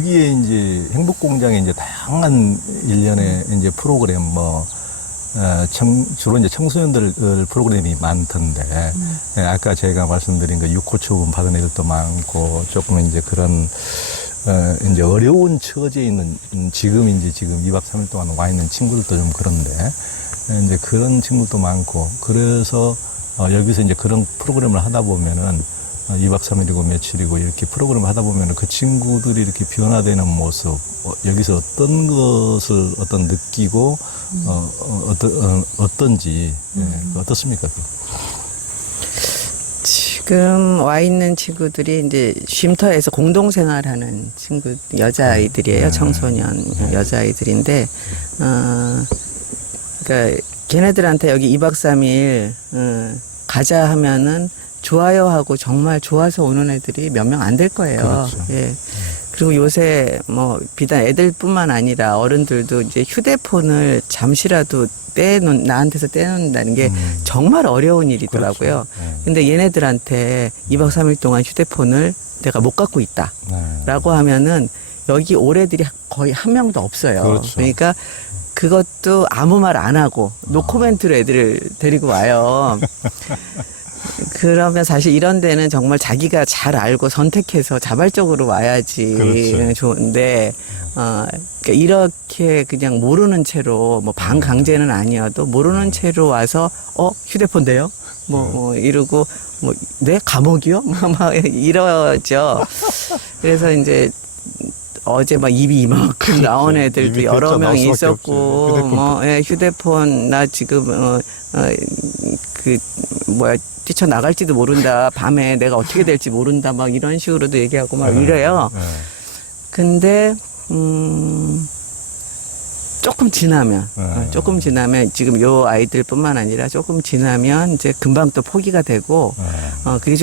여기에 이제 행복공장에 이제 다양한 일련의 이제 프로그램 주로 이제 청소년들 프로그램이 많던데, 예, 아까 제가 말씀드린 그 육호초분 받은 애들도 많고, 조금 이제 그런, 이제 어려운 처지에 있는, 지금 2박 3일 동안 와 있는 친구들도 좀 그런데, 이제 그런 친구들도 많고, 그래서, 여기서 이제 그런 프로그램을 하다 보면은, 2박 3일이고 며칠이고 이렇게 프로그램을 하다 보면은 그 친구들이 이렇게 변화되는 모습, 여기서 어떤 것을 느끼고, 어떤지, 예, 어떻습니까? 지금 와 있는 친구들이 이제 쉼터에서 공동생활하는 친구, 여자아이들이에요. 청소년 여자아이들인데, 그러니까 걔네들한테 여기 2박 3일, 가자 하면은 좋아요 하고 정말 좋아서 오는 애들이 몇 명 안 될 거예요. 그렇죠. 예. 그리고 요새 비단 애들뿐만 아니라 어른들도 이제 휴대폰을 잠시라도 나한테서 떼놓는다는 게 정말 어려운 일이더라고요. 그렇죠. 네. 근데 얘네들한테 2박 3일 동안 휴대폰을 내가 못 갖고 있다. 네. 라고 하면은 여기 올 애들이 거의 한 명도 없어요. 그렇죠. 그러니까 그것도 아무 말 안 하고 노코멘트로 애들을 데리고 와요. 그러면 사실 이런 데는 정말 자기가 잘 알고 선택해서 자발적으로 와야지 그렇죠. 좋은데, 그러니까 이렇게 그냥 모르는 채로, 반강제는 아니어도 모르는 채로 와서, 휴대폰데요? 이러고, 네? 감옥이요? 막 이러죠. 그래서 이제, 어제 입이 이만큼 그렇죠. 나온 애들도 여러 명 있었고, 휴대폰. 휴대폰, 나 지금, 뛰쳐나갈지도 모른다. 밤에 내가 어떻게 될지 모른다. 막 이런 식으로도 얘기하고 막 이래요. 근데, 조금 지나면 지금 요 아이들뿐만 아니라 조금 지나면 이제 금방 또 포기가 되고, 그게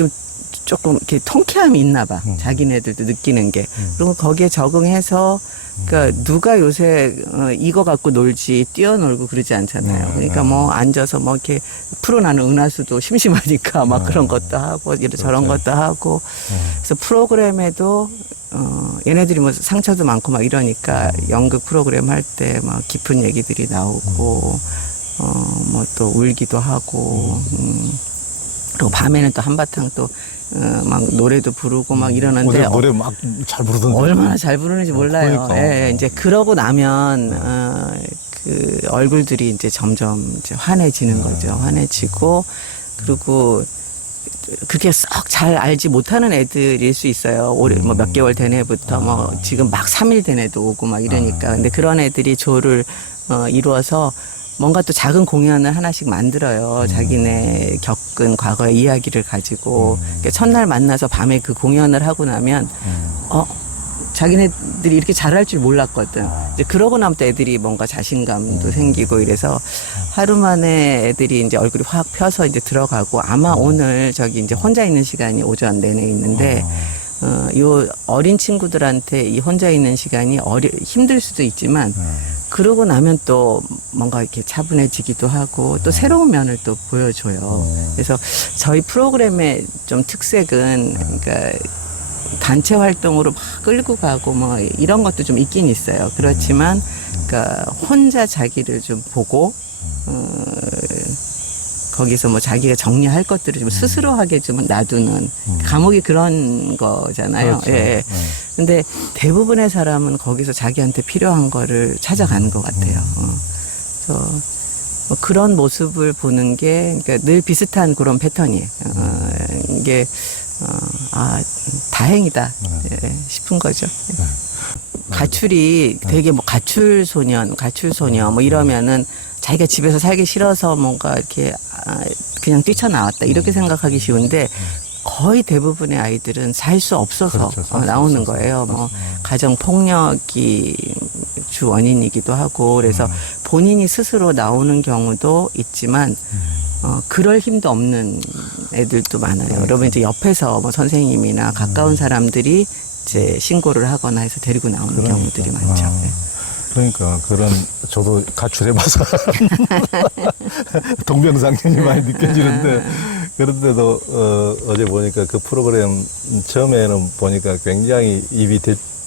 조금 이렇게 통쾌함이 있나 봐. 자기네들도 느끼는 게. 그리고 거기에 적응해서, 그러니까 누가 요새 이거 갖고 놀지 뛰어놀고 그러지 않잖아요. 그러니까 앉아서 이렇게 풀어나는 은하수도 심심하니까 막 그런 것도 하고 저런 것도 하고. 그래서 프로그램에도 얘네들이 상처도 많고 막 이러니까 연극 프로그램 할 때 막 깊은 얘기들이 나오고 또 울기도 하고. 그리고 밤에는 또 한바탕 또 막 노래도 부르고 막 이러는데 노래 막 잘 부르던데 얼마나 잘 부르는지 몰라요. 그러니까. 예, 이제 그러고 나면 그 얼굴들이 이제 점점 이제 환해지는 거죠. 환해지고 그리고 그렇게 썩 잘 알지 못하는 애들일 수 있어요. 올해 몇 개월 된 애부터 지금 막 3일 된 애도 오고 막 이러니까. 근데 그런 애들이 조를 이루어서 뭔가 또 작은 공연을 하나씩 만들어요. 자기네 겪은 과거의 이야기를 가지고. 그러니까 첫날 만나서 밤에 그 공연을 하고 나면, 자기네들이 이렇게 잘할 줄 몰랐거든. 이제 그러고 나면 또 애들이 뭔가 자신감도 생기고 이래서 하루 만에 애들이 이제 얼굴이 확 펴서 이제 들어가고 아마 오늘 저기 이제 혼자 있는 시간이 오전 내내 있는데, 요 어린 친구들한테 이 혼자 있는 시간이 힘들 수도 있지만, 그러고 나면 또 뭔가 이렇게 차분해지기도 하고 또 새로운 면을 또 보여줘요. 그래서 저희 프로그램의 좀 특색은 그러니까 단체 활동으로 막 끌고 가고 이런 것도 좀 있긴 있어요. 그렇지만 그러니까 혼자 자기를 좀 보고 거기서 자기가 정리할 것들을 좀 스스로 하게 좀 놔두는 감옥이 그런 거잖아요. 그렇죠. 예. 근데 대부분의 사람은 거기서 자기한테 필요한 거를 찾아가는 것 같아요. 그래서 그런 모습을 보는 게 그러니까 늘 비슷한 그런 패턴이에요. 이게 다행이다 싶은 거죠. 가출이 되게 가출 소녀 이러면은 자기가 집에서 살기 싫어서 뭔가 이렇게 그냥 뛰쳐나왔다 이렇게 생각하기 쉬운데 거의 대부분의 아이들은 살 수 없어서 그렇죠, 나오는 거예요. 가정 폭력이 주 원인이기도 하고 그래서 본인이 스스로 나오는 경우도 있지만 그럴 힘도 없는 애들도 많아요. 여러분 이제 옆에서 선생님이나 가까운 사람들이 이제 신고를 하거나 해서 데리고 나오는 경우들이 많죠. 네. 그러니까 저도 가출해봐서 동병상련이 많이 느껴지는데 그런데도 어제 보니까 그 프로그램 처음에는 보니까 굉장히 입이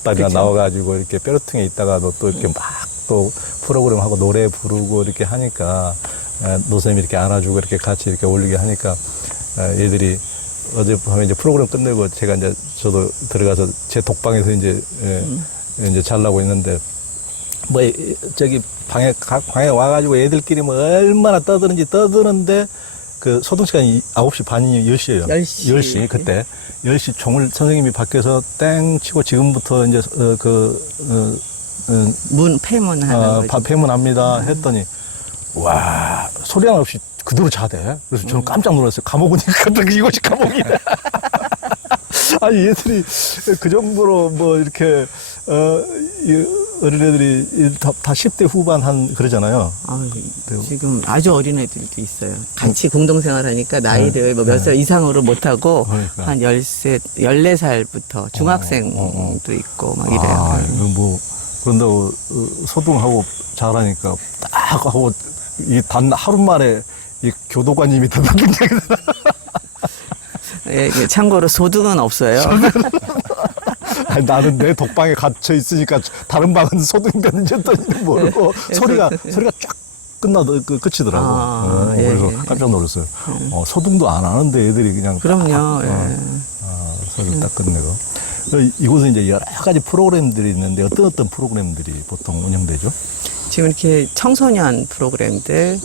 딸이나 그쵸. 나와가지고 이렇게 뾰루퉁에 있다가도 또 이렇게 막 또 프로그램하고 노래 부르고 이렇게 하니까 노선생님이 이렇게 안아주고 이렇게 같이 이렇게 올리게 하니까 얘들이 어젯밤에 이제 프로그램 끝내고 제가 이제 저도 들어가서 제 독방에서 이제 이제 자려고 있는데 뭐 저기 방에 와가지고 애들끼리 뭐 얼마나 떠드는데 그 소등 시간이 9시 반이 10시예요. 10시 그때 10시 종을 선생님이 밖에서 땡 치고 지금부터 이제 폐문 하는 거죠. 폐문합니다 했더니 와 소리 하나 없이 그대로 자대. 그래서 저는 깜짝 놀랐어요. 감옥 오니까 이것이 감옥이다. 아니 얘들이 그 정도로 뭐 이렇게 이 어린애들이 다 10대 후반 한 그러잖아요. 지금 아주 어린 애들도 있어요. 같이 공동생활하니까 나이를 뭐 몇 살 이상으로 못하고 그러니까. 한 14살부터 중학생도 있고 막 이래요. 이거 뭐 그런다고 소등하고 잘하니까 딱 하고 이 단 하루 만에 이 교도관님이 다 등장해서 예, 참고로 소득은 없어요. 아니, 나는 내 독방에 갇혀 있으니까 다른 방은 소등 변전던지도 모르고 소리가 쫙 끝이더라고. 그래서 깜짝 놀랐어요. 소등도 안 하는데 애들이 그냥 그럼요. 소리를 딱 끝내고. 이곳은 이제 여러 가지 프로그램들이 있는데 어떤 프로그램들이 보통 운영되죠? 지금 이렇게 청소년 프로그램들,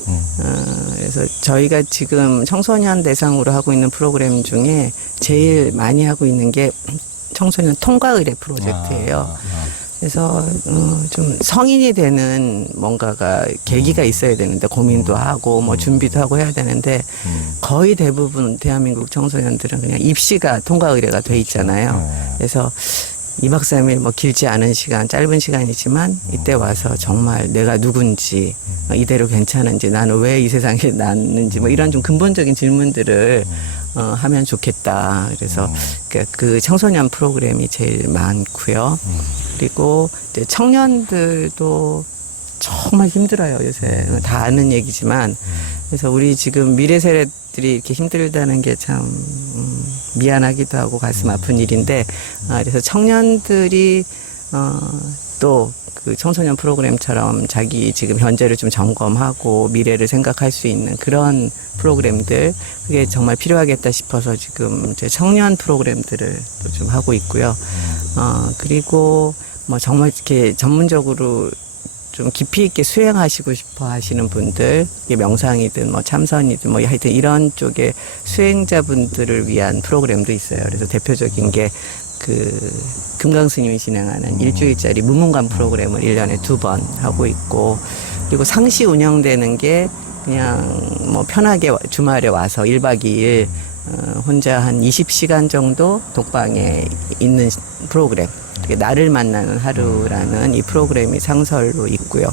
그래서 저희가 지금 청소년 대상으로 하고 있는 프로그램 중에 제일 많이 하고 있는 게 청소년 통과 의뢰 프로젝트예요. 그래서 좀 성인이 되는 뭔가가 계기가 있어야 되는데 고민도 하고 뭐 준비도 하고 해야 되는데 거의 대부분 대한민국 청소년들은 그냥 입시가 통과 의뢰가 돼 있잖아요. 그래서 2박 3일 뭐 길지 않은 시간, 짧은 시간이지만 이때 와서 정말 내가 누군지, 이대로 괜찮은지, 나는 왜 이 세상에 났는지 뭐 이런 좀 근본적인 질문들을 하면 좋겠다. 그래서 그 청소년 프로그램이 제일 많고요. 그리고 이제 청년들도 정말 힘들어요, 요새. 다 아는 얘기지만. 그래서 우리 지금 미래 세대들이 이렇게 힘들다는 게 참 미안하기도 하고 가슴 아픈 일인데, 그래서 청년들이 또 그 청소년 프로그램처럼 자기 지금 현재를 좀 점검하고 미래를 생각할 수 있는 그런 프로그램들, 그게 정말 필요하겠다 싶어서 지금 이제 청년 프로그램들을 또 좀 하고 있고요. 그리고 뭐 정말 이렇게 전문적으로 좀 깊이 있게 수행하시고 싶어 하시는 분들, 이게 명상이든 뭐 참선이든 뭐 하여튼 이런 쪽의 수행자분들을 위한 프로그램도 있어요. 그래서 대표적인 게 그 금강스님이 진행하는 일주일짜리 무문관 프로그램을 1년에 2번 하고 있고, 그리고 상시 운영되는 게 그냥 뭐 편하게 주말에 와서 1박 2일 혼자 한 20시간 정도 독방에 있는 프로그램, 나를 만나는 하루라는 이 프로그램이 상설로 있고요.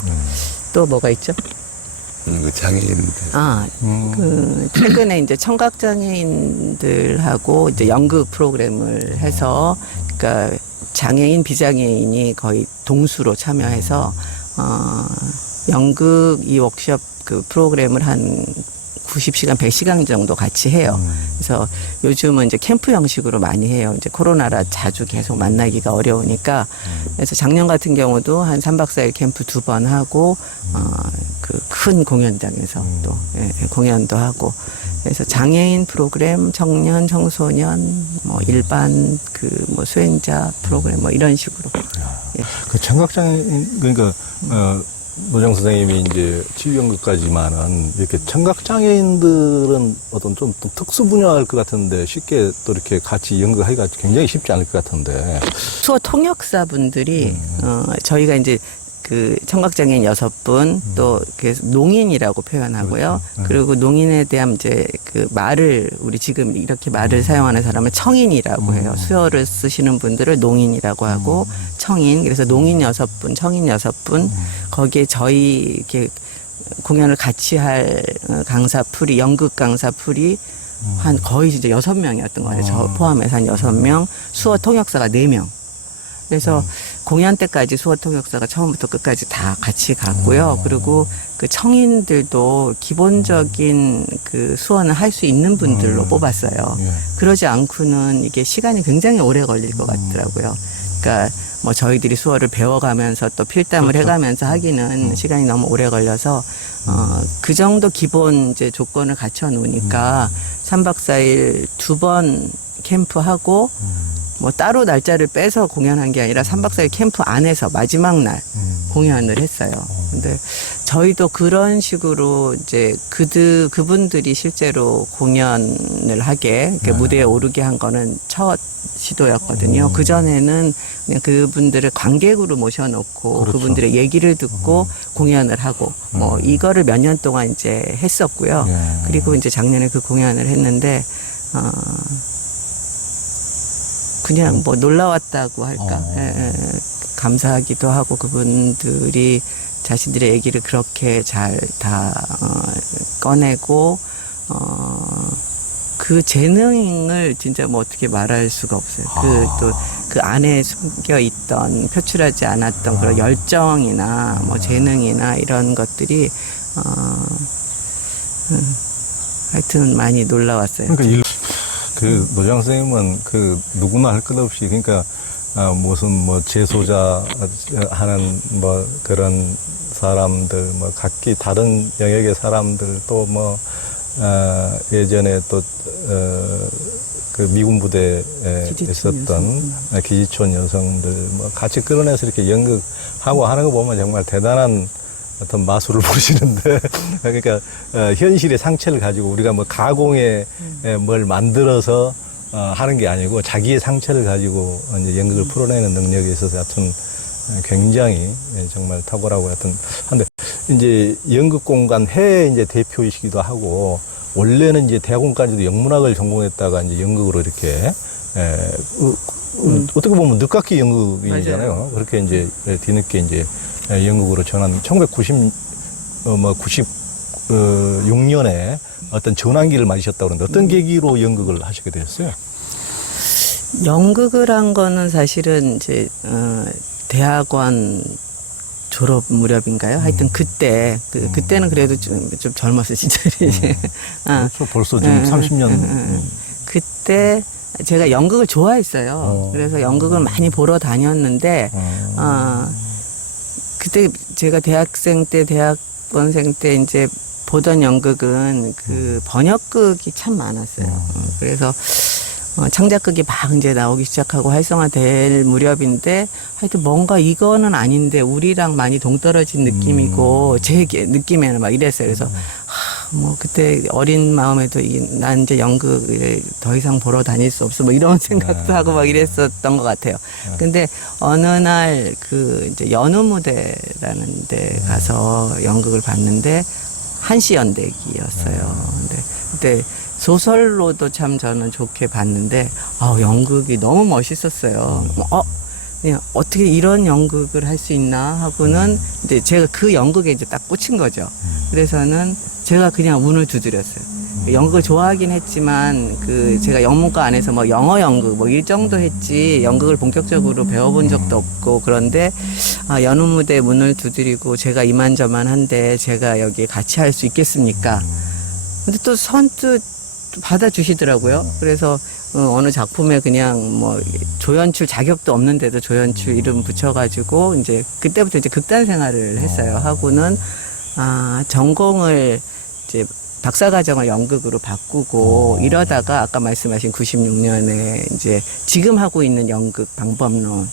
또 뭐가 있죠? 그 장애인들. 그 최근에 이제 청각장애인들하고 이제 연극 프로그램을 해서, 그러니까 장애인, 비장애인이 거의 동수로 참여해서 연극 이 워크숍 그 프로그램을 한 90시간, 100시간 정도 같이 해요. 그래서 요즘은 이제 캠프 형식으로 많이 해요. 이제 코로나라 자주 계속 만나기가 어려우니까. 그래서 작년 같은 경우도 한 3박 4일 캠프 2번 하고, 그 큰 공연장에서 또 공연도 하고. 그래서 장애인 프로그램, 청년, 청소년, 뭐 일반 그 뭐 수행자 프로그램 뭐 이런 식으로. 그 청각장애인, 그러니까, 노정 선생님이 이제 치유연극까지만은 이렇게 청각장애인들은 어떤 좀 특수 분야일 것 같은데 쉽게 또 이렇게 같이 연극하기가 굉장히 쉽지 않을 것 같은데. 수어 통역사분들이, 저희가 이제 그 청각장애인 6분, 또 농인이라고 표현하고요. 그렇죠. 그리고 농인에 대한 이제 그 말을, 우리 지금 이렇게 말을 사용하는 사람을 청인이라고 해요. 수어를 쓰시는 분들을 농인이라고 하고, 청인. 그래서 농인 6분, 청인 6분, 거기에 저희 이렇게 공연을 같이 할 강사 풀이, 연극 강사 풀이 한 거의 진짜 6명이었던 것 같아요. 저 포함해서 한 6명, 수어 통역사가 4명. 그래서 공연 때까지 수어 통역사가 처음부터 끝까지 다 같이 갔고요. 그리고 그 청인들도 기본적인 그 수어는 할 수 있는 분들로 뽑았어요. 그러지 않고는 이게 시간이 굉장히 오래 걸릴 것 같더라고요. 그러니까 뭐 저희들이 수어를 배워가면서 또 필담을 그렇죠. 해가면서 하기는 시간이 너무 오래 걸려서 그 정도 기본 이제 조건을 갖춰 놓으니까 3박 4일 2번 캠프하고 뭐 따로 날짜를 빼서 공연한 게 아니라 3박 4일 캠프 안에서 마지막 날 공연을 했어요. 근데 저희도 그런 식으로 이제 그분들이 실제로 공연을 하게 이렇게 무대에 오르게 한 거는 첫 시도였거든요. 그 전에는 그냥 그분들을 관객으로 모셔놓고 그렇죠. 그분들의 얘기를 듣고 공연을 하고 뭐 이거를 몇 년 동안 이제 했었고요. 예. 그리고 이제 작년에 그 공연을 했는데 그냥 뭐 놀라웠다고 할까. 감사하기도 하고 그분들이 자신들의 얘기를 그렇게 잘 다 꺼내고 그 재능을 진짜 뭐 어떻게 말할 수가 없어요. 그 안에 숨겨 있던 표출하지 않았던 그런 열정이나 뭐 재능이나 이런 것들이 하여튼 많이 놀라웠어요. 그러니까 그 노장 선생님은 그 누구나 할 것 없이 그러니까 무슨 뭐 재소자 하는 뭐 그런 사람들 뭐 각기 다른 영역의 사람들 또 뭐 예전에 또 그 미군 부대에 있었던 기지촌 여성들 뭐 같이 끌어내서 이렇게 연극하고 하는 거 보면 정말 대단한 어떤 마술을 보시는데 그러니까 현실의 상처를 가지고 우리가 뭐 가공에 뭘 만들어서 하는 게 아니고 자기의 상처를 가지고 이제 연극을 풀어내는 능력에 있어서 하여튼 굉장히 정말 탁월하고 하여튼 한데 이제 연극 공간 해외 이제 대표이시기도 하고 원래는 이제 대학원까지도 영문학을 전공했다가 이제 연극으로 이렇게 어떻게 보면 늦깎이 연극이잖아요. 맞아요. 그렇게 이제 뒤늦게 이제 연극으로 전환 1996년에 어떤 전환기를 맞으셨다고 그러는데 어떤 계기로 연극을 하시게 되었어요? 연극을 한 거는 사실은 이제 대학원 졸업 무렵인가요? 하여튼 그때 그때는 그래도 좀 젊었어요, 진짜. 그렇죠. 벌써 지금 30년. 그때 제가 연극을 좋아했어요. 그래서 연극을 많이 보러 다녔는데 그때 제가 대학생 때 대학원생 때 이제 보던 연극은 그 번역극이 참 많았어요. 그래서 창작극이 막 이제 나오기 시작하고 활성화될 무렵인데 하여튼 뭔가 이거는 아닌데 우리랑 많이 동떨어진 느낌이고 제 느낌에는 막 이랬어요. 그래서 뭐 그때 어린 마음에도 난 이제 연극을 더 이상 보러 다닐 수 없어 뭐 이런 생각도 하고 막 이랬었던 것 같아요. 근데 어느 날 그 이제 연우 무대라는 데 가서 연극을 봤는데 한시 연대기였어요. 근데 그때 소설로도 참 저는 좋게 봤는데 연극이 너무 멋있었어요. 그냥 어떻게 이런 연극을 할 수 있나 하고는 이제 제가 그 연극에 이제 딱 꽂힌 거죠. 그래서는 제가 그냥 운을 두드렸어요. 연극을 좋아하긴 했지만 그 제가 영문과 안에서 뭐 영어 연극 뭐 이 정도 했지 연극을 본격적으로 배워본 적도 없고 그런데 연우 무대 문을 두드리고 제가 이만저만한데 제가 여기 같이 할 수 있겠습니까? 근데 또 선뜻 받아주시더라고요. 그래서 어느 작품에 그냥 뭐 조연출 자격도 없는데도 조연출 이름 붙여가지고 이제 그때부터 이제 극단 생활을 했어요. 하고는 전공을 이제 박사과정을 연극으로 바꾸고 이러다가 아까 말씀하신 96년에 이제 지금 하고 있는 연극 방법론의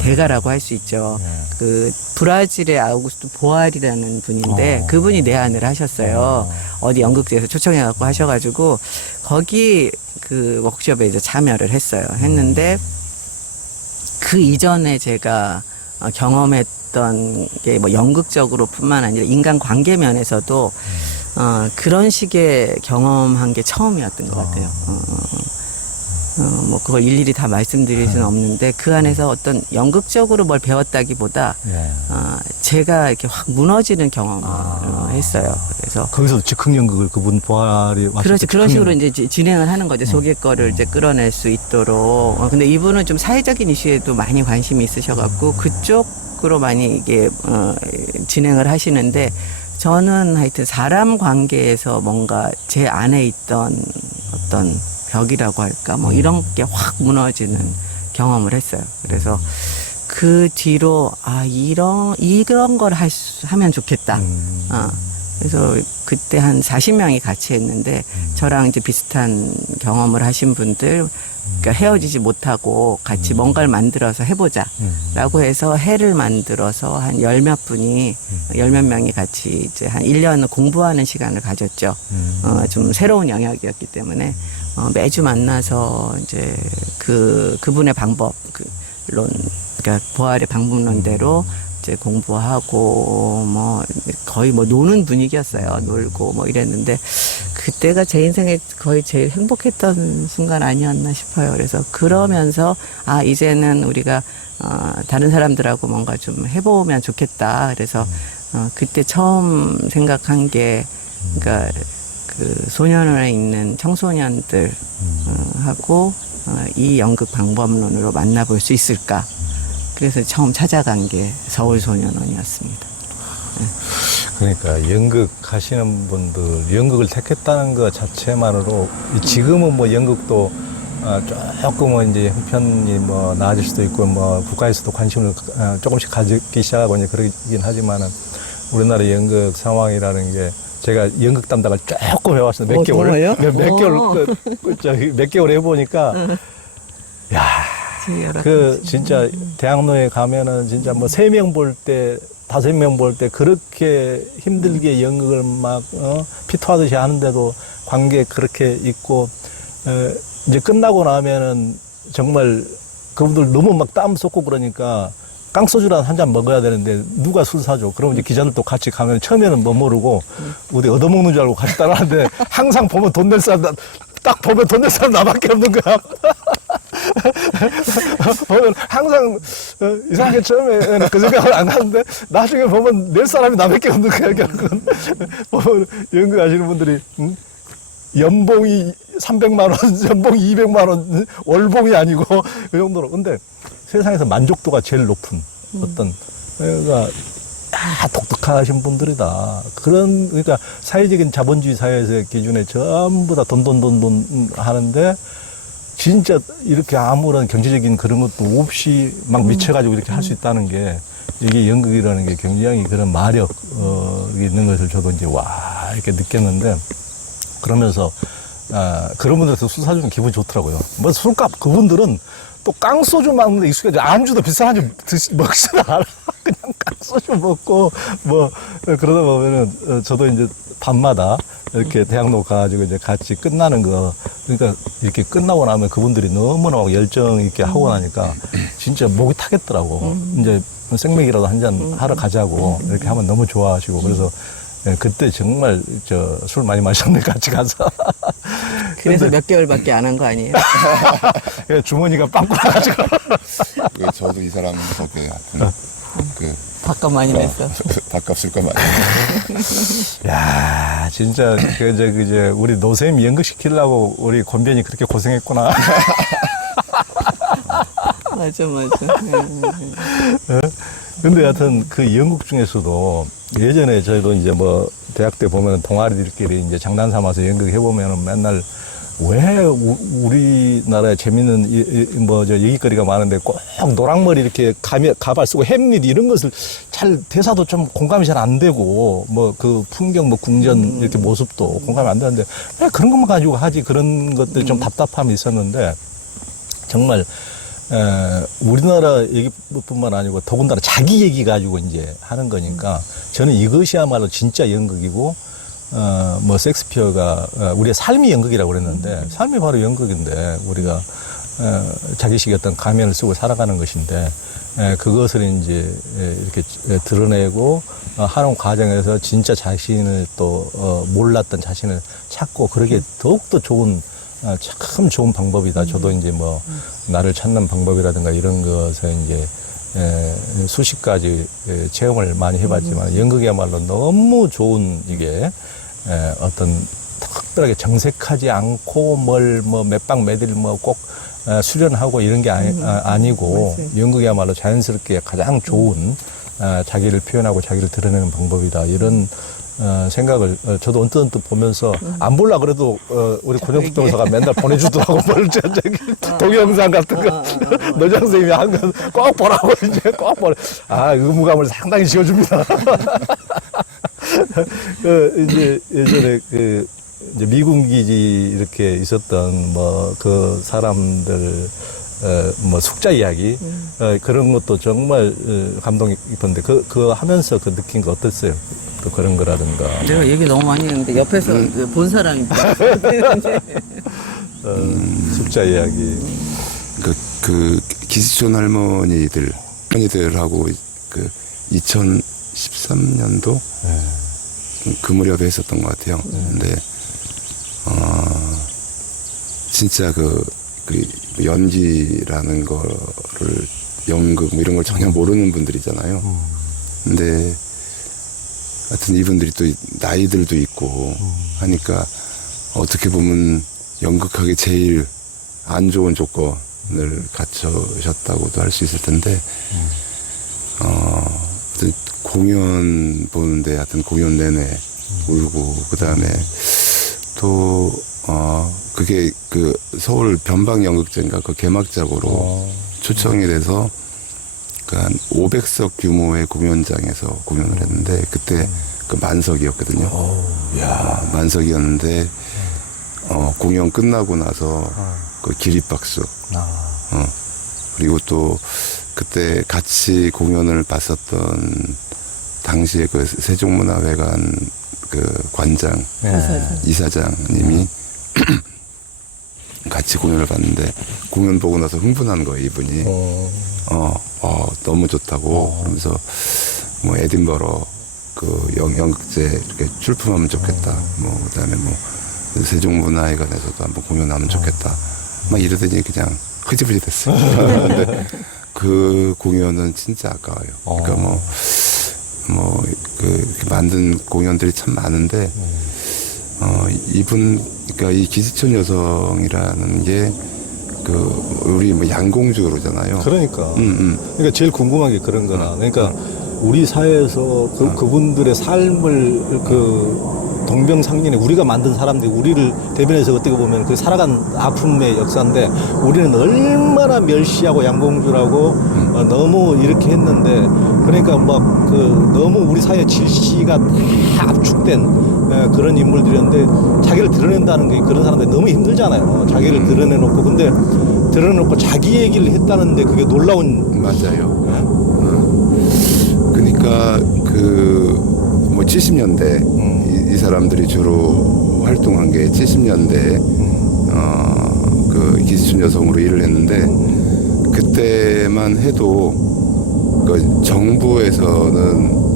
대가라고 할 수 있죠. 그 브라질의 아우구스토 보알이라는 분인데 그분이 내한을 하셨어요. 어디 연극제에서 초청해갖고 하셔가지고 거기 그 워크숍에 이제 참여를 했어요. 했는데 그 이전에 제가 경험했던 게 뭐 연극적으로뿐만 아니라 인간 관계 면에서도 그런 식의 경험한 게 처음이었던 것 같아요. 뭐 그걸 일일이 다 말씀드릴 수는 없는데 그 안에서 어떤 연극적으로 뭘 배웠다기보다 제가 이렇게 확 무너지는 경험을 했어요. 그래서 거기서 즉흥 연극을 그분 보아리 왔을 그렇지 때 그런 즉흥 식으로 이제 진행을 하는 거죠. 속의 거를 이제 끌어낼 수 있도록. 근데 이분은 좀 사회적인 이슈에도 많이 관심이 있으셔갖고 그쪽으로 많이 이게 진행을 하시는데 저는 하여튼 사람 관계에서 뭔가 제 안에 있던 어떤 벽이라고 할까 뭐 이런 게 확 무너지는 경험을 했어요. 그래서 그 뒤로 이런 걸 하면 좋겠다. 그래서 그때 한 40명이 같이 했는데 저랑 이제 비슷한 경험을 하신 분들, 그러니까 헤어지지 못하고 같이 뭔가를 만들어서 해보자 라고 해서 해를 만들어서 한 열 몇 분이, 열 몇 명이 같이 이제 한 1년 공부하는 시간을 가졌죠. 좀 새로운 영역이었기 때문에 매주 만나서 이제 그분의 방법, 그러니까 보아의 방법론대로 이제 공부하고 뭐 거의 뭐 노는 분위기였어요. 놀고 뭐 이랬는데 그때가 제 인생에 거의 제일 행복했던 순간 아니었나 싶어요. 그래서 그러면서 이제는 우리가 다른 사람들하고 뭔가 좀 해보면 좋겠다. 그래서 그때 처음 생각한 게 그러니까 그 소년원에 있는 청소년들 하고 이 연극 방법론으로 만나볼 수 있을까. 그래서 처음 찾아간 게 서울소년원이었습니다. 그러니까 연극 하시는 분들, 연극을 택했다는 것 자체만으로 지금은 뭐 연극도 조금은 이제 형편이 뭐 나아질 수도 있고 뭐 국가에서도 관심을 조금씩 가지기 시작하고 이제 그러긴 하지만은 우리나라 연극 상황이라는 게 제가 연극 담당을 조금 해왔어요. 몇 개월. 정말요? 몇 개월 해보니까 야. 진짜 대학로에 가면은 진짜 뭐 3명 볼 때, 5명 볼 때 그렇게 힘들게 연극을 막 피토하듯이 하는데도 관객 그렇게 있고 이제 끝나고 나면은 정말 그분들 너무 막 땀 쏟고 그러니까 깡소주란 한 잔 먹어야 되는데 누가 술 사줘? 그러면 이제 기자들도 같이 가면 처음에는 뭐 모르고 어디 얻어먹는 줄 알고 같이 따라하는데 항상 보면 돈 낼 사람 딱 보면 돈 낼 사람 나밖에 없는 거야. 보면 항상 이상하게 처음에는 그 생각을 안 하는데 나중에 보면 낼 사람이 나밖에 없는 거야. 결국은 보면 연극 하시는 분들이 연봉이 300만 원, 연봉이 200만 원, 월봉이 아니고 그 정도로. 근데 세상에서 만족도가 제일 높은 어떤 그러니까 독특하신 분들이다. 그러니까 사회적인 자본주의 사회에서의 기준에 전부 다 돈 하는데 진짜 이렇게 아무런 경제적인 그런 것도 없이 막 미쳐가지고 이렇게 할 수 있다는 게 이게 연극이라는 게 굉장히 그런 마력이 있는 것을 저도 이제 이렇게 느꼈는데 그러면서 그런 분들한테 술 사주면 기분이 좋더라고요. 뭐 술값 그분들은 또 깡소주 먹는데 익숙해져. 안주도 비싼 안주 먹지도 않아. 그냥 깡소주 먹고 뭐 그러다 보면은 저도 이제 밤마다 이렇게 대학로 가가지고 이제 같이 끝나는 거 그러니까 이렇게 끝나고 나면 그분들이 너무나 막 열정 있게 하고 나니까 진짜 목이 타겠더라고. 이제 생맥이라도 한 잔 하러 가자고 이렇게 하면 너무 좋아하시고 그래서 그때 정말 술 많이 마셨는데 같이 가서 그래서 몇 개월밖에 안 한 거 아니에요? 주머니가 빵꾸 나가지고 저도 이 사람 밥값 많이 냈어. 밥값 쓸 거 많이 야 진짜 그제 우리 노쌤 연극 시키려고 우리 권변이 그렇게 고생했구나. 맞아. 근데 여하튼 그 연극 중에서도 예전에 저희도 이제 뭐 대학 때 보면 동아리들끼리 이제 장난 삼아서 연극 해보면은 맨날 왜 우리나라에 재밌는 얘기거리가 많은데 꼭 노랑머리 이렇게 가발 쓰고 햄릿 이런 것을 잘 대사도 좀 공감이 잘 안 되고 뭐 그 풍경 뭐 궁전 이렇게 모습도 공감이 안 되는데 왜 그런 것만 가지고 하지 그런 것들 좀 답답함이 있었는데 정말 우리나라 얘기뿐만 아니고 더군다나 자기 얘기 가지고 이제 하는 거니까 저는 이것이야말로 진짜 연극이고 뭐 섹스피어가 우리의 삶이 연극이라고 그랬는데 삶이 바로 연극인데 우리가 자기식의 어떤 가면을 쓰고 살아가는 것인데 그것을 이제 이렇게 드러내고 하는 과정에서 진짜 자신을 또 몰랐던 자신을 찾고 그러게 더욱더 좋은 참 좋은 방법이다. 저도 이제 뭐 나를 찾는 방법이라든가 이런 것에 이제 수십 가지 체험을 많이 해봤지만 연극이야말로 너무 좋은 이게 어떤 특별하게 정색하지 않고 뭐 몇 방 매들 뭐 꼭 수련하고 이런 게 아니고 맞아요. 연극이야말로 자연스럽게 가장 좋은 자기를 표현하고 자기를 드러내는 방법이다. 이런 생각을 저도 언뜻 보면서 안 볼라 그래도 우리 권영숙 변호사가 맨날 보내주더라고. 동영상 같은 거 노장 선생님이 한 건 꼭 보라고 이제 꼭 보라. 의무감을 상당히 지어줍니다. 이제 예전에 이제 미군 기지 이렇게 있었던 뭐 그 사람들 뭐 숙자 이야기 그런 것도 정말 감동이 깊었는데 그 하면서 그 느낀 거 어땠어요? 또 그런 거라든가. 내가 얘기 너무 많이 했는데 옆에서 본 사람이 숙자 이야기. 그 기시촌 할머니들하고 그 2013년도 그 무렵에 했었던 것 같아요. 근데 진짜 그 연기라는 거를 연극 뭐 이런 걸 전혀 모르는 분들이잖아요. 근데 하여튼 이분들이 또 나이들도 있고 하니까 어떻게 보면 연극하기 제일 안 좋은 조건을 갖추셨다고도 할 수 있을 텐데 하여튼 공연 보는데 하여튼 공연 내내 울고 그다음에 또 그게 그 서울 변방연극제인가 그 개막작으로 초청이 돼서 그 한 500석 규모의 공연장에서 공연을 했는데 그때 그 만석이었거든요. 만석이었는데 공연 끝나고 나서 그 기립박수. 그리고 또 그때 같이 공연을 봤었던 당시에 그 세종문화회관 그 관장 이사장님이 같이 공연을 봤는데 공연 보고 나서 흥분한 거예요, 이분이. 너무 좋다고 그러면서 뭐 에딘버러 그 연극제 이렇게 출품하면 좋겠다. 뭐 그다음에 뭐 세종문화회관에서도 한번 공연하면 좋겠다. 막 이러더니 그냥 흐지부지 됐어요. 근데 그 공연은 진짜 아까워요. 그러니까 그 만든 공연들이 참 많은데 그러니까 이 기시촌 여성이라는 게 우리 뭐 양공주 그러잖아요. 그러니까. 그러니까 제일 궁금한 게 그런 거나. 그러니까 우리 사회에서 그분들의 삶을 동병상련에 우리가 만든 사람들이 우리를 대변해서 어떻게 보면 그 살아간 아픔의 역사인데 우리는 얼마나 멸시하고 양공주라고 너무 이렇게 했는데 그러니까 너무 우리 사회 질시가 다 압축된 그런 인물들이었는데 자기를 드러낸다는 게 그런 사람들이 너무 힘들잖아요. 자기를 드러내놓고 근데 드러내놓고 자기 얘기를 했다는데 그게 놀라운. 맞아요. 그러니까 뭐 70년대 이 사람들이 주로 활동한 게 70년대 그 기시촌 여성으로 일을 했는데 그때만 해도 그 정부에서는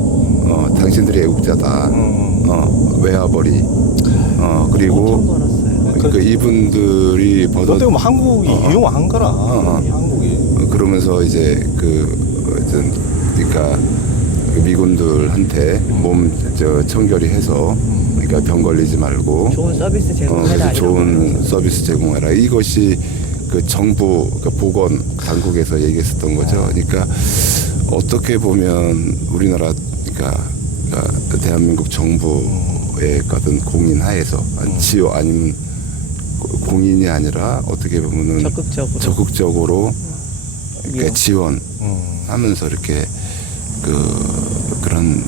당신들이 애국자다. 외화벌이 그리고 그 이분들이 그때 뭐 한국이 이용한 거라. 한국이. 그러면서 이제 그러니까 미군들한테 몸 청결히 해서 그러니까 병 걸리지 말고 좋은 서비스 제공해라. 그래서 좋은 서비스 제공해라. 이것이 그 정부 보건 당국에서 얘기했었던 거죠. 그러니까 어떻게 보면 우리나라 그러니까 대한민국 정부의 어떤 공인 하에서 지요 아니면 공인이 아니라 어떻게 보면은 적극적으로 이렇게 지원하면서 이렇게 그런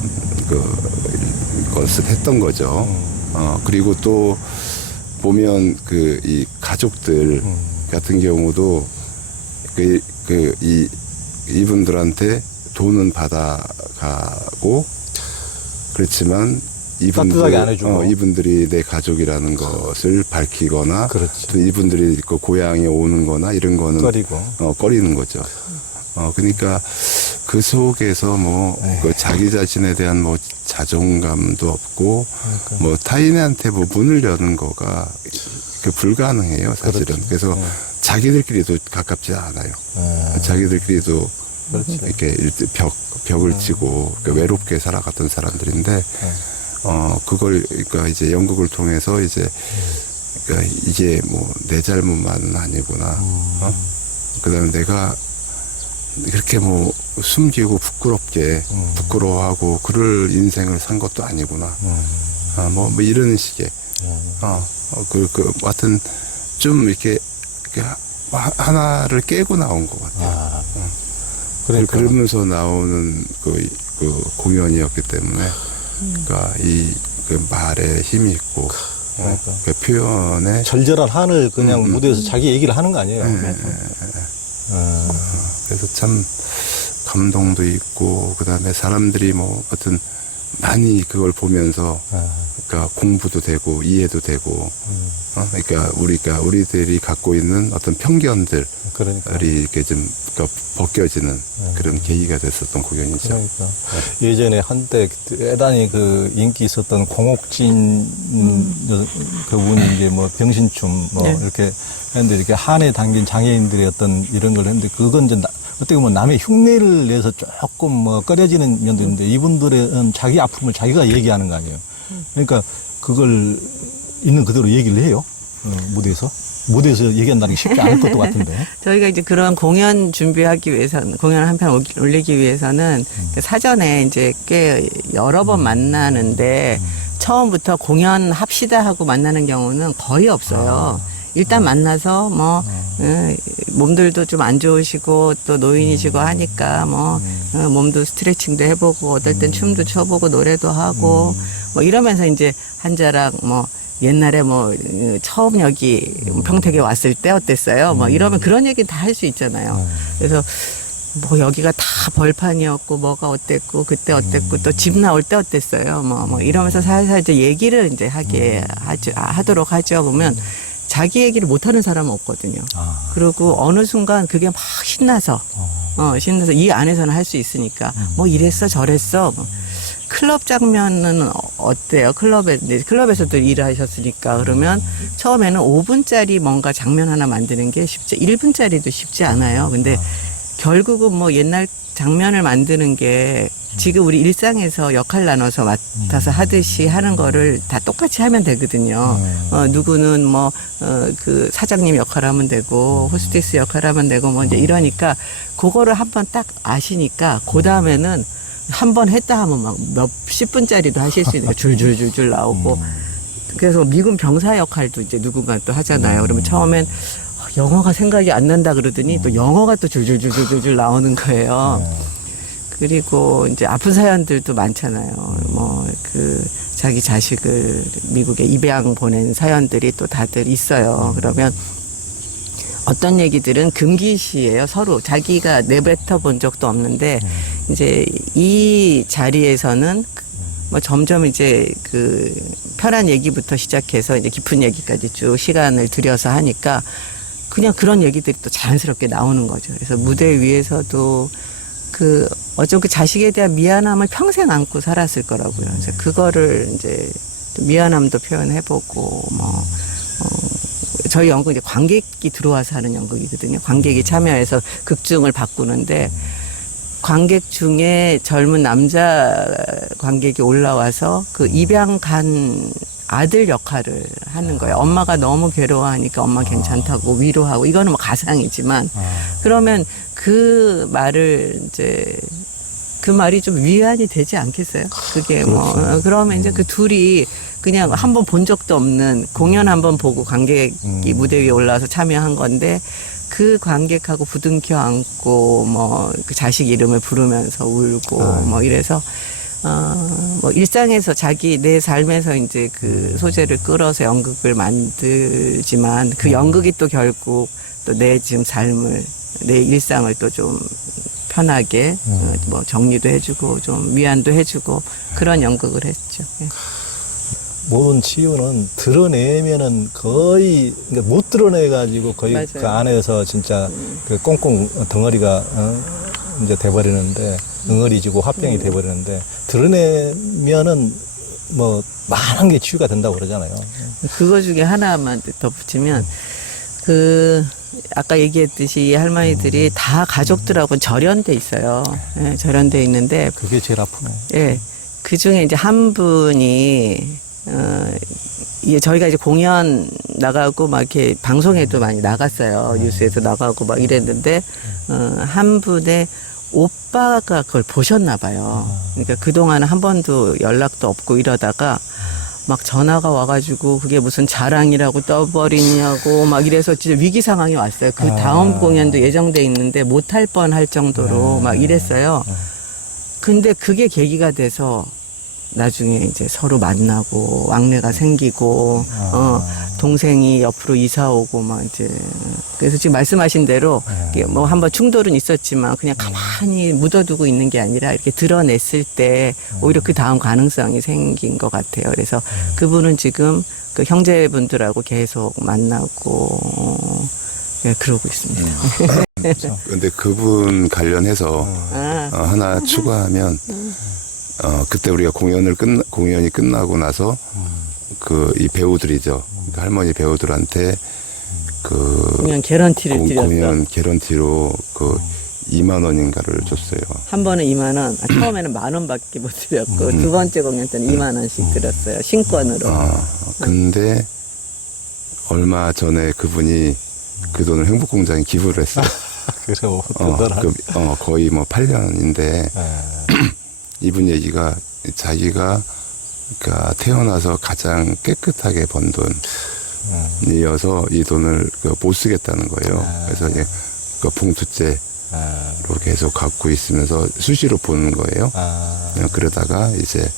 것을 했던 거죠. 그리고 또 보면 이 가족들 같은 경우도 이분들한테 돈은 받아가고 그렇지만 따뜻하게 안 해주고. 이분들이 내 가족이라는 것을 밝히거나 그렇지. 또 이분들이 그 고향에 오는 거나 이런 거는 꺼리는 거죠. 그러니까 그 속에서 그 자기 자신에 대한 자존감도 없고 뭐 타인한테 문을 여는 거가 불가능해요, 사실은. 그렇죠. 그래서 자기들끼리도 가깝지 않아요. 자기들끼리도 이렇게 벽을 치고 외롭게 살아갔던 사람들인데 그걸 그러니까 이제 연극을 통해서 이제 그러니까 이게 뭐 내 잘못만은 아니구나. 그다음에 내가 그렇게 뭐 숨기고 부끄럽게 부끄러워하고 그럴 인생을 산 것도 아니구나. 뭐 이런 식의 하여튼 좀 이렇게 하나를 깨고 나온 것 같아요. 그러니까 그러면서 나오는 그 공연이었기 때문에 그러니까 그 말에 힘이 있고 그 표현에 절절한 한을 그냥 무대에서 자기 얘기를 하는 거 아니에요. 그래서 참 감동도 있고 그다음에 사람들이 뭐 하여튼 많이 그걸 보면서 그러니까 공부도 되고 이해도 되고 그러니까 우리들이 갖고 있는 어떤 편견들이 그러니까. 이렇게 좀 그러니까 벗겨지는 그런 계기가 됐었던 공연이죠. 그러니까 예전에 한때 대단히 그 인기 있었던 공옥진 그분이 이제 뭐 병신춤 뭐 네. 이렇게 했는데 이렇게 한에 담긴 장애인들의 어떤 이런 걸 했는데 그건 이제 어떻게 보면 남의 흉내를 내서 조금 뭐 꺼려지는 면도 있는데 이분들은 자기 아픔을 자기가 얘기하는 거 아니에요. 그러니까 그걸 있는 그대로 얘기를 해요. 무대에서 얘기한다는 게 쉽지 않을 것도 같은데. 저희가 이제 그런 공연 준비하기 위해서는, 공연 한 편 올리기 위해서는 사전에 이제 꽤 여러 번 만나는데 처음부터 공연합시다 하고 만나는 경우는 거의 없어요. 일단 만나서 뭐 몸들도 좀 안 좋으시고 또 노인이시고 하니까 뭐 몸도 스트레칭도 해보고 어떨 땐 춤도 춰보고 노래도 하고 뭐 이러면서 이제 한 자락 뭐 옛날에 뭐 처음 여기 평택에 왔을 때 어땠어요? 뭐 이러면 그런 얘기 다 할 수 있잖아요. 그래서 뭐 여기가 다 벌판이었고 뭐가 어땠고 그때 어땠고 또 집 나올 때 어땠어요? 뭐 이러면서 살살 이제 얘기를 이제 하도록 하죠. 보면 자기 얘기를 못하는 사람은 없거든요. 그리고 어느 순간 그게 막 신나서 이 안에서는 할 수 있으니까 뭐 이랬어 저랬어. 뭐. 클럽 장면은 어때요? 클럽에서도 일하셨으니까 그러면 처음에는 5분짜리 뭔가 장면 하나 만드는 게 1분짜리도 쉽지 않아요. 근데 결국은 뭐 옛날 장면을 만드는 게 지금 우리 일상에서 역할 나눠서 맡아서 하듯이 하는 거를 다 똑같이 하면 되거든요. 누구는 그 사장님 역할 하면 되고, 호스티스 역할 하면 되고, 뭐 이제 이러니까, 그거를 한번 딱 아시니까, 그 다음에는 한 번 했다 하면 막 몇십 분짜리도 하실 수 있는 거 줄줄줄줄 나오고. 그래서 미군 병사 역할도 이제 누군가 또 하잖아요. 그러면 처음엔 영어가 생각이 안 난다 그러더니 또 영어가 또 줄줄줄줄줄 나오는 거예요. 그리고 이제 아픈 사연들도 많잖아요. 뭐 자기 자식을 미국에 입양 보낸 사연들이 또 다들 있어요. 그러면 어떤 얘기들은 금기시예요. 서로 자기가 내뱉어 본 적도 없는데 이제 이 자리에서는 뭐 점점 이제 편한 얘기부터 시작해서 이제 깊은 얘기까지 쭉 시간을 들여서 하니까 그냥 그런 얘기들이 또 자연스럽게 나오는 거죠. 그래서 무대 위에서도 어쩜 그 자식에 대한 미안함을 평생 안고 살았을 거라고요. 그래서 그거를 이제 미안함도 표현해보고 저희 연극 이제 관객이 들어와서 하는 연극이거든요. 관객이 참여해서 극중을 바꾸는데 관객 중에 젊은 남자 관객이 올라와서 그 입양 간 아들 역할을 하는 거예요. 엄마가 너무 괴로워하니까 엄마 괜찮다고 위로하고 이거는 뭐 가상이지만 그러면 그 말을 이제 그 말이 좀 위안이 되지 않겠어요? 그게 뭐 그러면 이제 그 둘이 그냥 한번 본 적도 없는 공연 한번 보고 관객이 무대 위에 올라와서 참여한 건데 그 관객하고 부둥켜 안고 그 자식 이름을 부르면서 울고 뭐 이래서 뭐 일상에서 내 삶에서 이제 그 소재를 끌어서 연극을 만들지만 그 연극이 또 결국 또 내 지금 삶을 내 일상을 또 좀 편하게 뭐 정리도 해주고 좀 위안도 해주고 그런 연극을 했죠. 예. 모든 치유는 드러내면은 거의 그러니까 못 드러내가지고 거의 맞아요. 그 안에서 진짜 그 꽁꽁 덩어리가 이제 돼버리는데 응어리지고 화병이 돼버리는데 드러내면은 뭐 많은 게 치유가 된다고 그러잖아요. 그거 중에 하나만 더 붙이면 아까 얘기했듯이 이 할머니들이 다 가족들하고 절연돼 있어요. 예, 절연돼 있는데 그게 제일 아프네. 예. 그 중에 이제 한 분이 이게 저희가 이제 공연 나가고 막 이렇게 방송에도 많이 나갔어요. 뉴스에도 나가고 막 이랬는데, 한 분의 오빠가 그걸 보셨나 봐요. 그러니까 그동안 한 번도 연락도 없고 이러다가 막 전화가 와가지고 그게 무슨 자랑이라고 떠버리냐고 막 이래서 진짜 위기 상황이 왔어요. 그 다음 공연도 예정돼 있는데 못할 뻔할 정도로 막 이랬어요. 근데 그게 계기가 돼서 나중에 이제 서로 만나고 왕래가 생기고 동생이 옆으로 이사 오고 막 이제 그래서 지금 말씀하신 대로 이게 뭐 한번 충돌은 있었지만 그냥 가만히 묻어두고 있는 게 아니라 이렇게 드러냈을 때 오히려 그 다음 가능성이 생긴 것 같아요. 그래서 그분은 지금 그 형제분들하고 계속 만나고 그러고 있습니다. 근데 그분 관련해서 하나 추가하면 그때 우리가 공연이 끝나고 나서 이 배우들이죠. 그 할머니 배우들한테 공연 개런티를 드렸어. 공연 개런티로 2만 원인가를 줬어요. 한 번은 2만 원. 처음에는 10,000원밖에 못 드렸고 두 번째 공연 때는 2만 원씩 드렸어요. 신권으로. 근데 얼마 전에 그분이 그 돈을 행복공장에 기부를 했어요. 그래서 거의 뭐 8년인데 이분 얘기가 자기가 그러니까 태어나서 가장 깨끗하게 번 돈이어서 이 돈을 못 쓰겠다는 거예요. 그래서 이제 그 봉투째로 계속 갖고 있으면서 수시로 보는 거예요. 그러다가 이제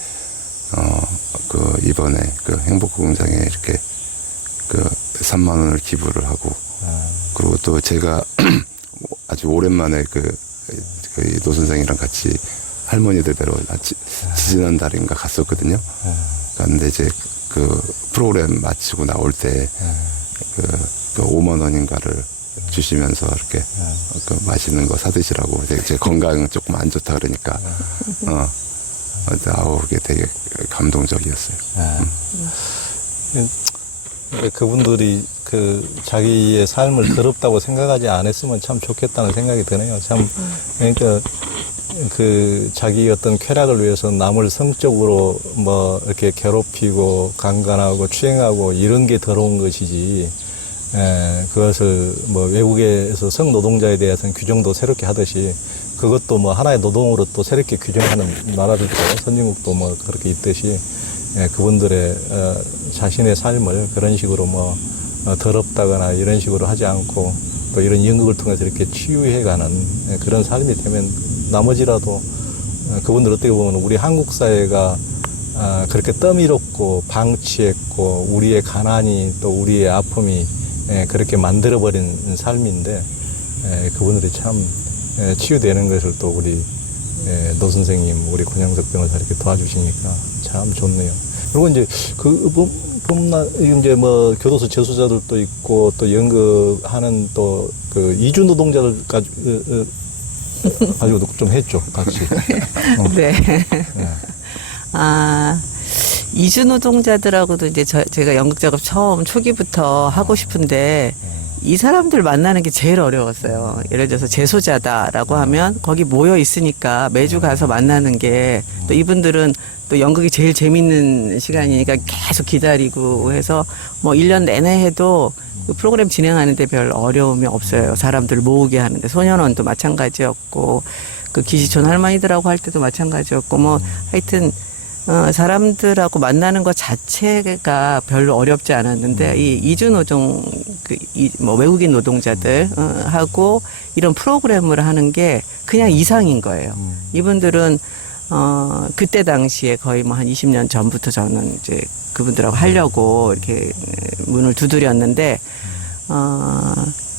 이번에 행복공장에 이렇게 3만 원을 기부를 하고 그리고 또 제가 아주 오랜만에 이 노 선생이랑 같이 할머니들 뵈러 지지난달인가 갔었거든요. 근데 이제 프로그램 마치고 나올 때 5만 원인가를 주시면서 이렇게 맛있는 거 사드시라고 제 건강 조금 안 좋다 그러니까 그게 되게 감동적이었어요. 그분들이 자기의 삶을 더럽다고 생각하지 않았으면 참 좋겠다는 생각이 드네요. 참 그러니까 자기 어떤 쾌락을 위해서 남을 성적으로 뭐 이렇게 괴롭히고 강간하고 추행하고 이런 게 더러운 것이지, 그것을 뭐 외국에서 성노동자에 대해서는 규정도 새롭게 하듯이 그것도 뭐 하나의 노동으로 또 새롭게 규정하는 나라들도 선진국도 뭐 그렇게 있듯이 그분들의 자신의 삶을 그런 식으로 뭐 더럽다거나 이런 식으로 하지 않고 또 이런 연극을 통해서 이렇게 치유해가는 그런 삶이 되면 나머지라도 그분들 어떻게 보면 우리 한국 사회가 그렇게 떠미롭고 방치했고 우리의 가난이 또 우리의 아픔이 그렇게 만들어버린 삶인데 그분들이 참 치유되는 것을 또 우리 노 선생님, 우리 권영석 변호사 이렇게 도와주시니까 참 좋네요. 그리고 이제 이제 뭐 교도소 재소자들도 있고 또 연극하는 또 이주 노동자들까지 가지고 좀 했죠, 같이. 네. 이주 노동자들하고도 이제 제가 연극 작업 처음 초기부터 하고 싶은데 이 사람들 만나는 게 제일 어려웠어요. 예를 들어서 재소자다라고 하면 거기 모여 있으니까 매주 가서 만나는 게 또 이분들은 또 연극이 제일 재밌는 시간이니까 계속 기다리고 해서 뭐 1년 내내 해도 그 프로그램 진행하는데 별 어려움이 없어요. 사람들 모으게 하는데 소년원도 마찬가지였고 그 기시촌 할머니들하고 할 때도 마찬가지였고 뭐 하여튼 사람들하고 만나는 것 자체가 별로 어렵지 않았는데 이 이주 노동 뭐 외국인 노동자들 하고 이런 프로그램을 하는 게 그냥 이상인 거예요. 이분들은 그때 당시에 거의 뭐 한 20년 전부터 저는 이제 그분들하고 하려고 이렇게 문을 두드렸는데